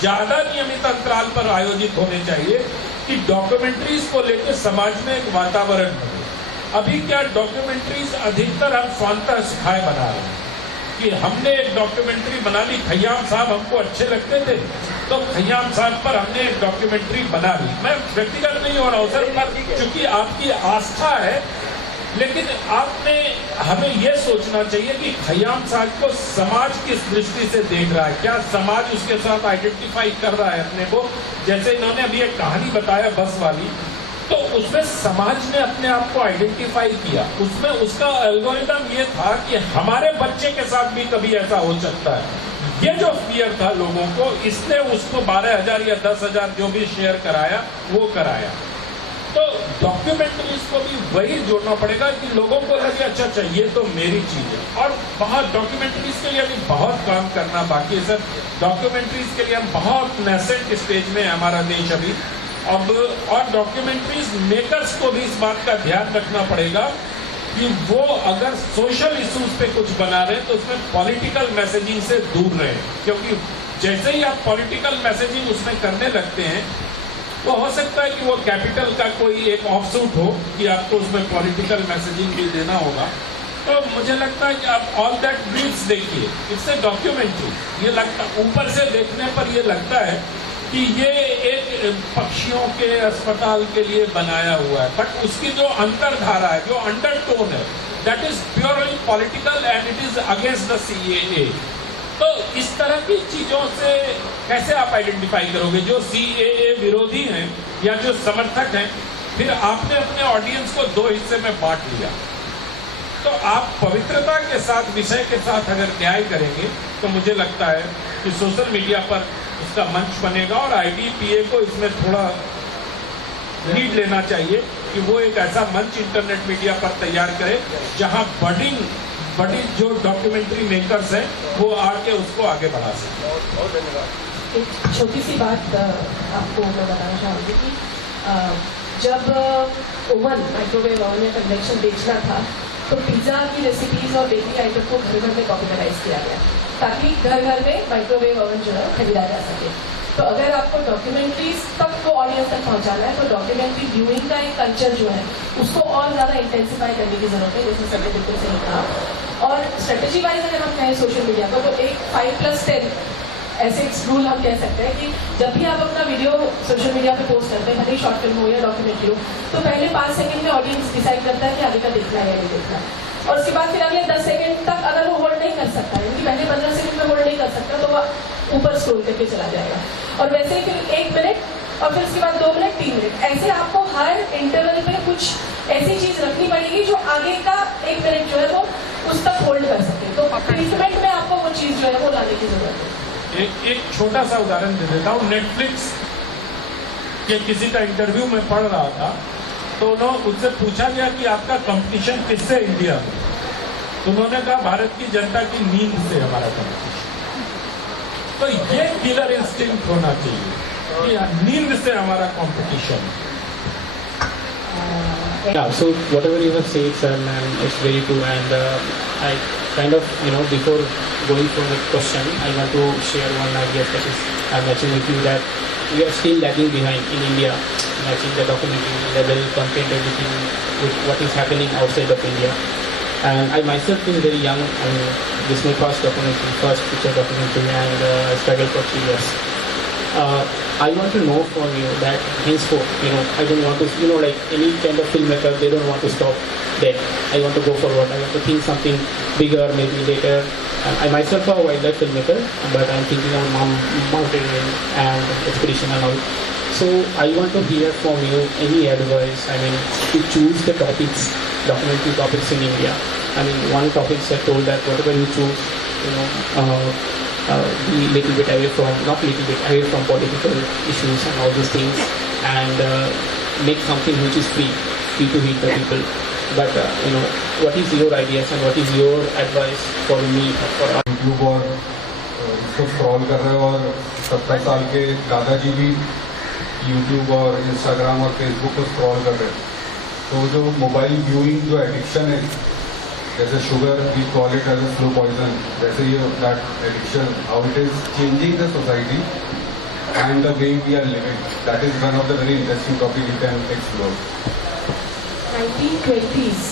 ज्यादा नियमित अंतराल पर आयोजित होने चाहिए कि डॉक्यूमेंट्रीज को लेकर समाज में एक वातावरण बने। अभी क्या डॉक्यूमेंट्रीज अधिकतर हम स्वांतः सिखाए बना रहे हैं कि हमने एक डॉक्यूमेंट्री बना ली, खयाम साहब हमको अच्छे लगते थे तो खयाम साहब पर हमने एक डॉक्यूमेंट्री बना ली। मैं व्यक्तिगत नहीं हो रहा हूँ सर, पर चूंकि आपकी आस्था है, लेकिन आपने हमें यह सोचना चाहिए कि खयाम साहब को समाज किस दृष्टि से देख रहा है, क्या समाज उसके साथ आइडेंटिफाई कर रहा है अपने को। जैसे इन्होंने अभी एक कहानी बताया बस वाली, तो उसमें समाज ने अपने आप को आइडेंटिफाई किया। उसमें उसका एल्गोरिदम ये था कि हमारे बच्चे के साथ भी कभी ऐसा हो सकता है। ये जो फियर था लोगों को, इसने उसको 12,000 या 10,000 जो भी शेयर कराया वो कराया। तो डॉक्यूमेंट्रीज को भी वही जोड़ना पड़ेगा कि लोगों को लगे अच्छा अच्छा ये तो मेरी चीज है। और बहुत डॉक्यूमेंट्रीज के लिए अभी बहुत काम करना बाकी है सर। डॉक्यूमेंट्रीज के लिए हम बहुत नेसेंट स्टेज में है हमारा देश अभी। अब और डॉक्यूमेंट्रीज मेकर्स को भी इस बात का ध्यान रखना पड़ेगा कि वो अगर सोशल इश्यूज पे कुछ बना रहे हैं तो उसमें पॉलिटिकल मैसेजिंग से दूर रहे, क्योंकि जैसे ही आप पॉलिटिकल मैसेजिंग उसमें करने लगते हैं तो हो सकता है कि वो कैपिटल का कोई एक ऑफशूट हो कि आपको उसमें पॉलिटिकल मैसेजिंग भी देना होगा। तो मुझे लगता है कि आप ऑल दैट ब्रीड्स देखिए, इट्स ए डॉक्यूमेंट्री। ये लगता, ऊपर से देखने पर ये लगता है कि ये एक पक्षियों के अस्पताल के लिए बनाया हुआ है, बट उसकी जो अंतरधारा है, जो अंडरटोन है, that is purely political and it is against the CAA। तो इस तरह की चीजों से कैसे आप आइडेंटिफाई करोगे? जो CAA विरोधी हैं या जो समर्थक हैं, फिर आपने अपने ऑडियंस को 2 हिस्से में बांट लिया। तो आप पवित्रता के साथ, विषय के साथ अगर न्याय करेंगे तो मुझे लगता है कि सोशल मीडिया पर उसका मंच बनेगा। और IDPA को इसमें थोड़ा लीड लेना चाहिए कि वो एक ऐसा मंच इंटरनेट मीडिया पर तैयार करे जहां बड़ी जो डॉक्यूमेंट्री मेकर्स हैं वो आके उसको आगे बढ़ा सकें। एक छोटी सी बात आपको मैं बताना चाहूँगी कि जब ओवन, माइक्रोवेव ओवन में कन्वेक्शन बेचना था तो पिज्ज़ा की रेसिपीज और बेकरी आइटम को घर घर में पॉपुलराइज किया गया ताकि घर घर में माइक्रोवेव ओवन जो है खरीदा जा सके। तो अगर आपको डॉक्यूमेंट्रीज तक को ऑडियंस तक पहुंचाना है तो डॉक्यूमेंट्री व्यूइंग का एक कल्चर जो है उसको और ज़्यादा इंटेंसिफाई करने की जरूरत है, जैसे सर ने बिल्कुल सही कहा। और स्ट्रेटेजी वाइज अगर हम कहें सोशल मीडिया को, तो एक 5+10 ऐसे रूल हम कह सकते हैं कि जब भी आप अपना वीडियो सोशल मीडिया पे पोस्ट करते हैं, भले ही शॉर्ट फिल्म हो या डॉक्यूमेंट्री हो, तो पहले 5 सेकंड में ऑडियंस डिसाइड करता है कि आगे का देखना है या नहीं देखना, और उसके बाद फिर अगले 10 सेकंड तक अगर वो होल्ड नहीं कर सकता, यानी पहले 15 सेकंड में होल्ड नहीं कर सकता, तो वो ऊपर स्क्रॉल करके चला जाएगा, और वैसे ही फिर 1 मिनट, और फिर उसके बाद 2 मिनट, 3 मिनट, ऐसे आपको हर इंटरवल पे कुछ ऐसी चीज रखनी पड़ेगी जो आगे का 1 मिनट जो है वो उस तक होल्ड कर सके। तो ट्रीटमेंट में आपको वो चीज जो है वो लाने की जरूरत है। एक छोटा सा उदाहरण दे देता हूँ। नेटफ्लिक्स के किसी का इंटरव्यू में पढ़ रहा था, तो उससे पूछा गया कि आपका कंपटीशन किससे इंडिया में, तो उन्होंने कहा भारत की जनता की नींद से हमारा कंपटीशन। तो ये किलर इंस्टिंक्ट होना चाहिए कि नींद से हमारा competition. Yeah, so whatever you have said, sir, and it's very true. And I kind of, before going for the question, I want to share one idea that is I'm matching with you, that we are still lagging behind in India, matching the documentary level, content, everything with what is happening outside of India. And I myself is very young. I mean, this is my first documentary, first feature documentary, and struggled for 3 years. I want to know from you that henceforth, I don't want to, like any kind of filmmaker, they don't want to stop there. I want to go forward. I want to think something bigger, maybe later. I myself are a wildlife filmmaker, but I'm thinking of mountaineering and expedition and all. So I want to hear from you any advice, to choose the topics, documentary topics in India. One topic I told that whatever you choose, be little bit away from, not little bit, away from political issues and all these things, and make something which is free to hit the people. But what is your ideas and what is your advice for me, for YouTube और इसको scroll कर रहे हो, और 70 साल के दादाजी भी YouTube और Instagram और Facebook को स्क्रॉल कर रहे हैं। तो जो मोबाइल व्यूइंग जो एडिक्शन है, जैसे sugar, we call it as a slow poison, वैसे ये that addiction, how it is changing the society and the way we are living, that is one of the very interesting topic we can explore. 1920s,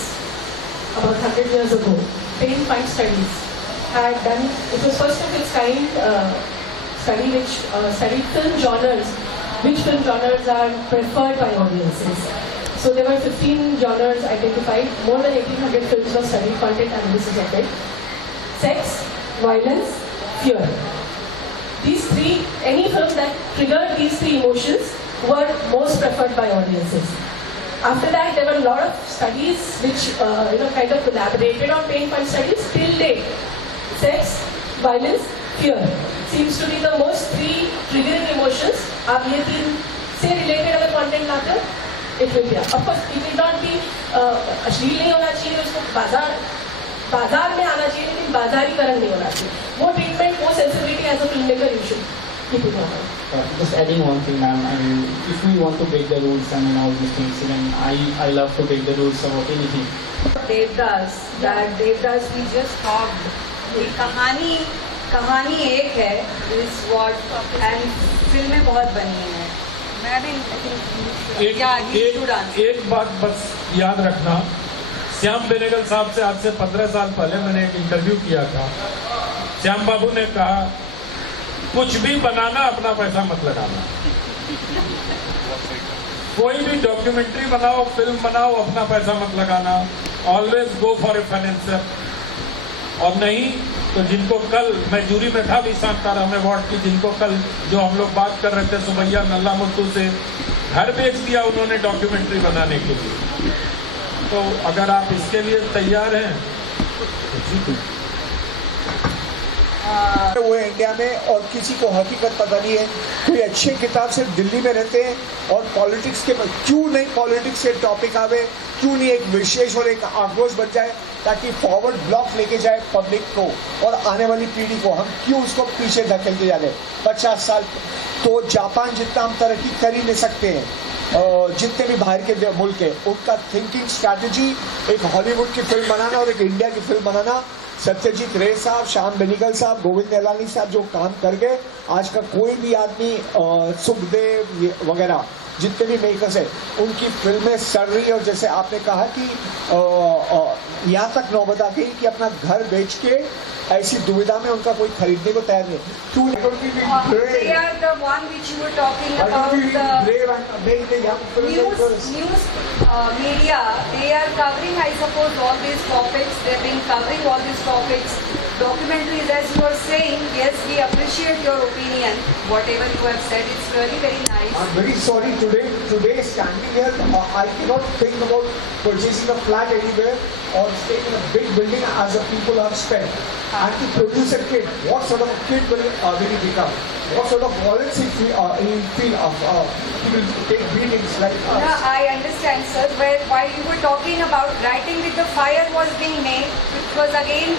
about 100 years ago, Pain Fight Studies had done, it was first of its kind study which studied film genres, which film genres are preferred by audiences. So there were 15 genres identified, more than 1800 films were studied, content analysis of it. Sex, violence, fear. These three, any film that triggered these 3 emotions were most preferred by audiences. After that, there were a lot of studies which kind of collaborated on pain point studies. Till date, sex, violence, fear seems to be the most 3 triggering emotions. आप ये 3 से related अगर content लाते हो, it will be. Of course, it will not be अश्लील नहीं होना चाहिए, उसको बाजार में आना चाहिए, लेकिन बाजारीकरण नहीं होना चाहिए. वो ट्रीटमेंट, वो sensibility as a filmmaker you should keep in your mind. Just adding one thing, ma'am. If we want to break the rules, all these things, then I love to break the rules about anything. Devdas, we just talked. ये कहानी एक है, is what, and फिल्में बहुत बनी हैं. मैं भी एक बात बस याद रखना, श्याम बेनेगल साहब से आज से 15 साल पहले मैंने एक इंटरव्यू किया था. श्याम बाबू ने कहा, कुछ भी बनाना, अपना पैसा मत लगाना. कोई भी डॉक्यूमेंट्री बनाओ, फिल्म बनाओ, अपना पैसा मत लगाना. Always go for a financer. और नहीं तो जिनको कल, मैं जूरी में था भी शांताराम अवार्ड की, जिनको कल जो हम लोग बात कर रहे थे सुबैया नल्ला मुत्तू से, घर बेच दिया उन्होंने डॉक्यूमेंट्री बनाने के लिए. तो अगर आप इसके लिए तैयार हैं वो इंडिया में, और किसी को हकीकत पता नहीं है. कोई अच्छे किताब सिर्फ दिल्ली में रहते हैं, और पॉलिटिक्स के क्यों नहीं, पॉलिटिक्स से टॉपिक आवे, क्यों नहीं एक विशेष और एक आक्रोश बन जाए, ताकि फॉरवर्ड ब्लॉक लेके जाए पब्लिक को और आने वाली पीढ़ी को. हम क्यों उसको पीछे धकेलते जा रहे हैं 50 साल. तो जापान जितना हम तरक्की कर ही नहीं सकते हैं, जितने भी बाहर के मुल्क है, उनका थिंकिंग स्ट्रैटेजी एक हॉलीवुड की फिल्म बनाना और एक इंडिया की फिल्म बनाना. सत्यजीत रे साहब, श्याम बेनेगल साहब, गोविंद निहलानी साहब जो काम कर गए, आज का कोई भी आदमी, सुखदेव वगैरह, जितने भी मेकर्स हैं उनकी फिल्में सड़ रही, और जैसे आपने कहा कि यहाँ तक नौबत आ गई कि अपना घर बेच के ऐसी दुविधा में उनका कोई खरीदने को तैयार नहीं। They are the one which you were talking about, the news media. They are covering, I suppose, all these topics. They've been covering all these topics. Documentaries, as you were saying, yes, we appreciate your opinion. Whatever you have said, it's really very nice. I'm very sorry, today standing here, I cannot think about purchasing a flat anywhere or staying in a big building as the people have spent. And to produce a kid, what sort of a kid will he become? What sort of violence he will feel? He will take beatings like us. No, I understand, sir. While you were talking about writing with the fire was being made, which was again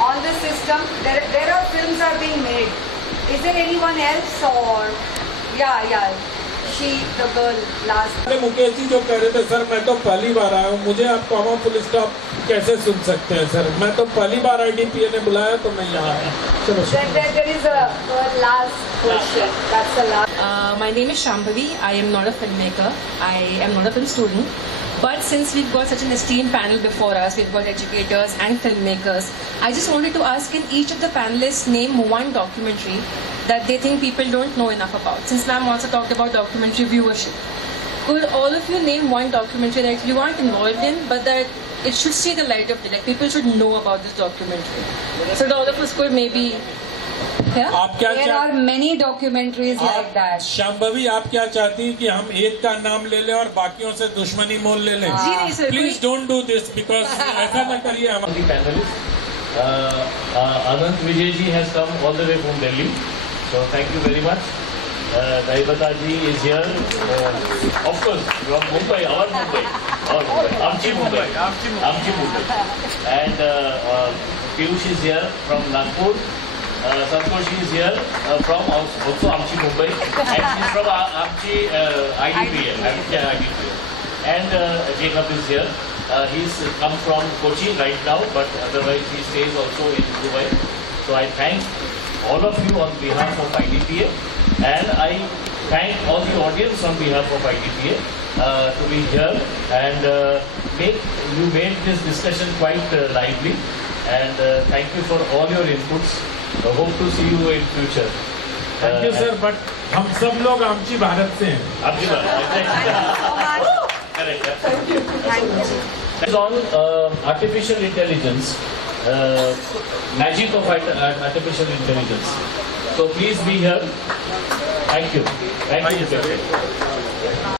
on the system. There are films are being made. Is there anyone else or she, the girl last? Mukesh ji जो कह रहे थे sir मैं तो पहली बार आया हूँ, मुझे आप कॉमा फुल स्टॉप कैसे सुन सकते हैं सर? मैं तो पहली बार IDPA ने बुलाया तो मैं यहाँ आया। चलो There is a last question. That's the last. My name is Shambhavi. I am not a filmmaker. I am not a film student. But since we've got such an esteemed panel before us, we've got educators and filmmakers, I just wanted to ask, can each of the panelists name one documentary that they think people don't know enough about? Since ma'am also talked about documentary viewership, could all of you name one documentary that you aren't involved in, but that it should see the light of day, like people should know about this documentary? So that all of us could maybe... Yeah? आप क्या There are many documentaries like that. Shambhavi आप क्या चाहती हैं कि हम एक का नाम ले लें और बाकियों से दुश्मनी मोल ले लें? जी नहीं sir, Please don't do this because ऐसा ना करिए हम। The panelists, Anant Vijay ji has come all the way from Delhi, so thank you very much. Daibata ji is here, of course from Mumbai, our Mumbai, Amchi Mumbai, and Piyush is here from Nagpur. Santosh is here from also Amchi Mumbai, and she's from Amchi IDPA. And Jacob is here. He's come from Kochi right now, but otherwise he stays also in Dubai. So I thank all of you on behalf of IDPA, and I thank all the audience on behalf of IDPA to be here and you made this discussion quite lively, and thank you for all your inputs. Hope to see you in future. Thank you sir, but हम सब लोग आमची भारत से हैं। Amchi Bharat. Correct. Thank you. It's on artificial intelligence, magic of artificial intelligence. So please be here. Thank you. Thank you.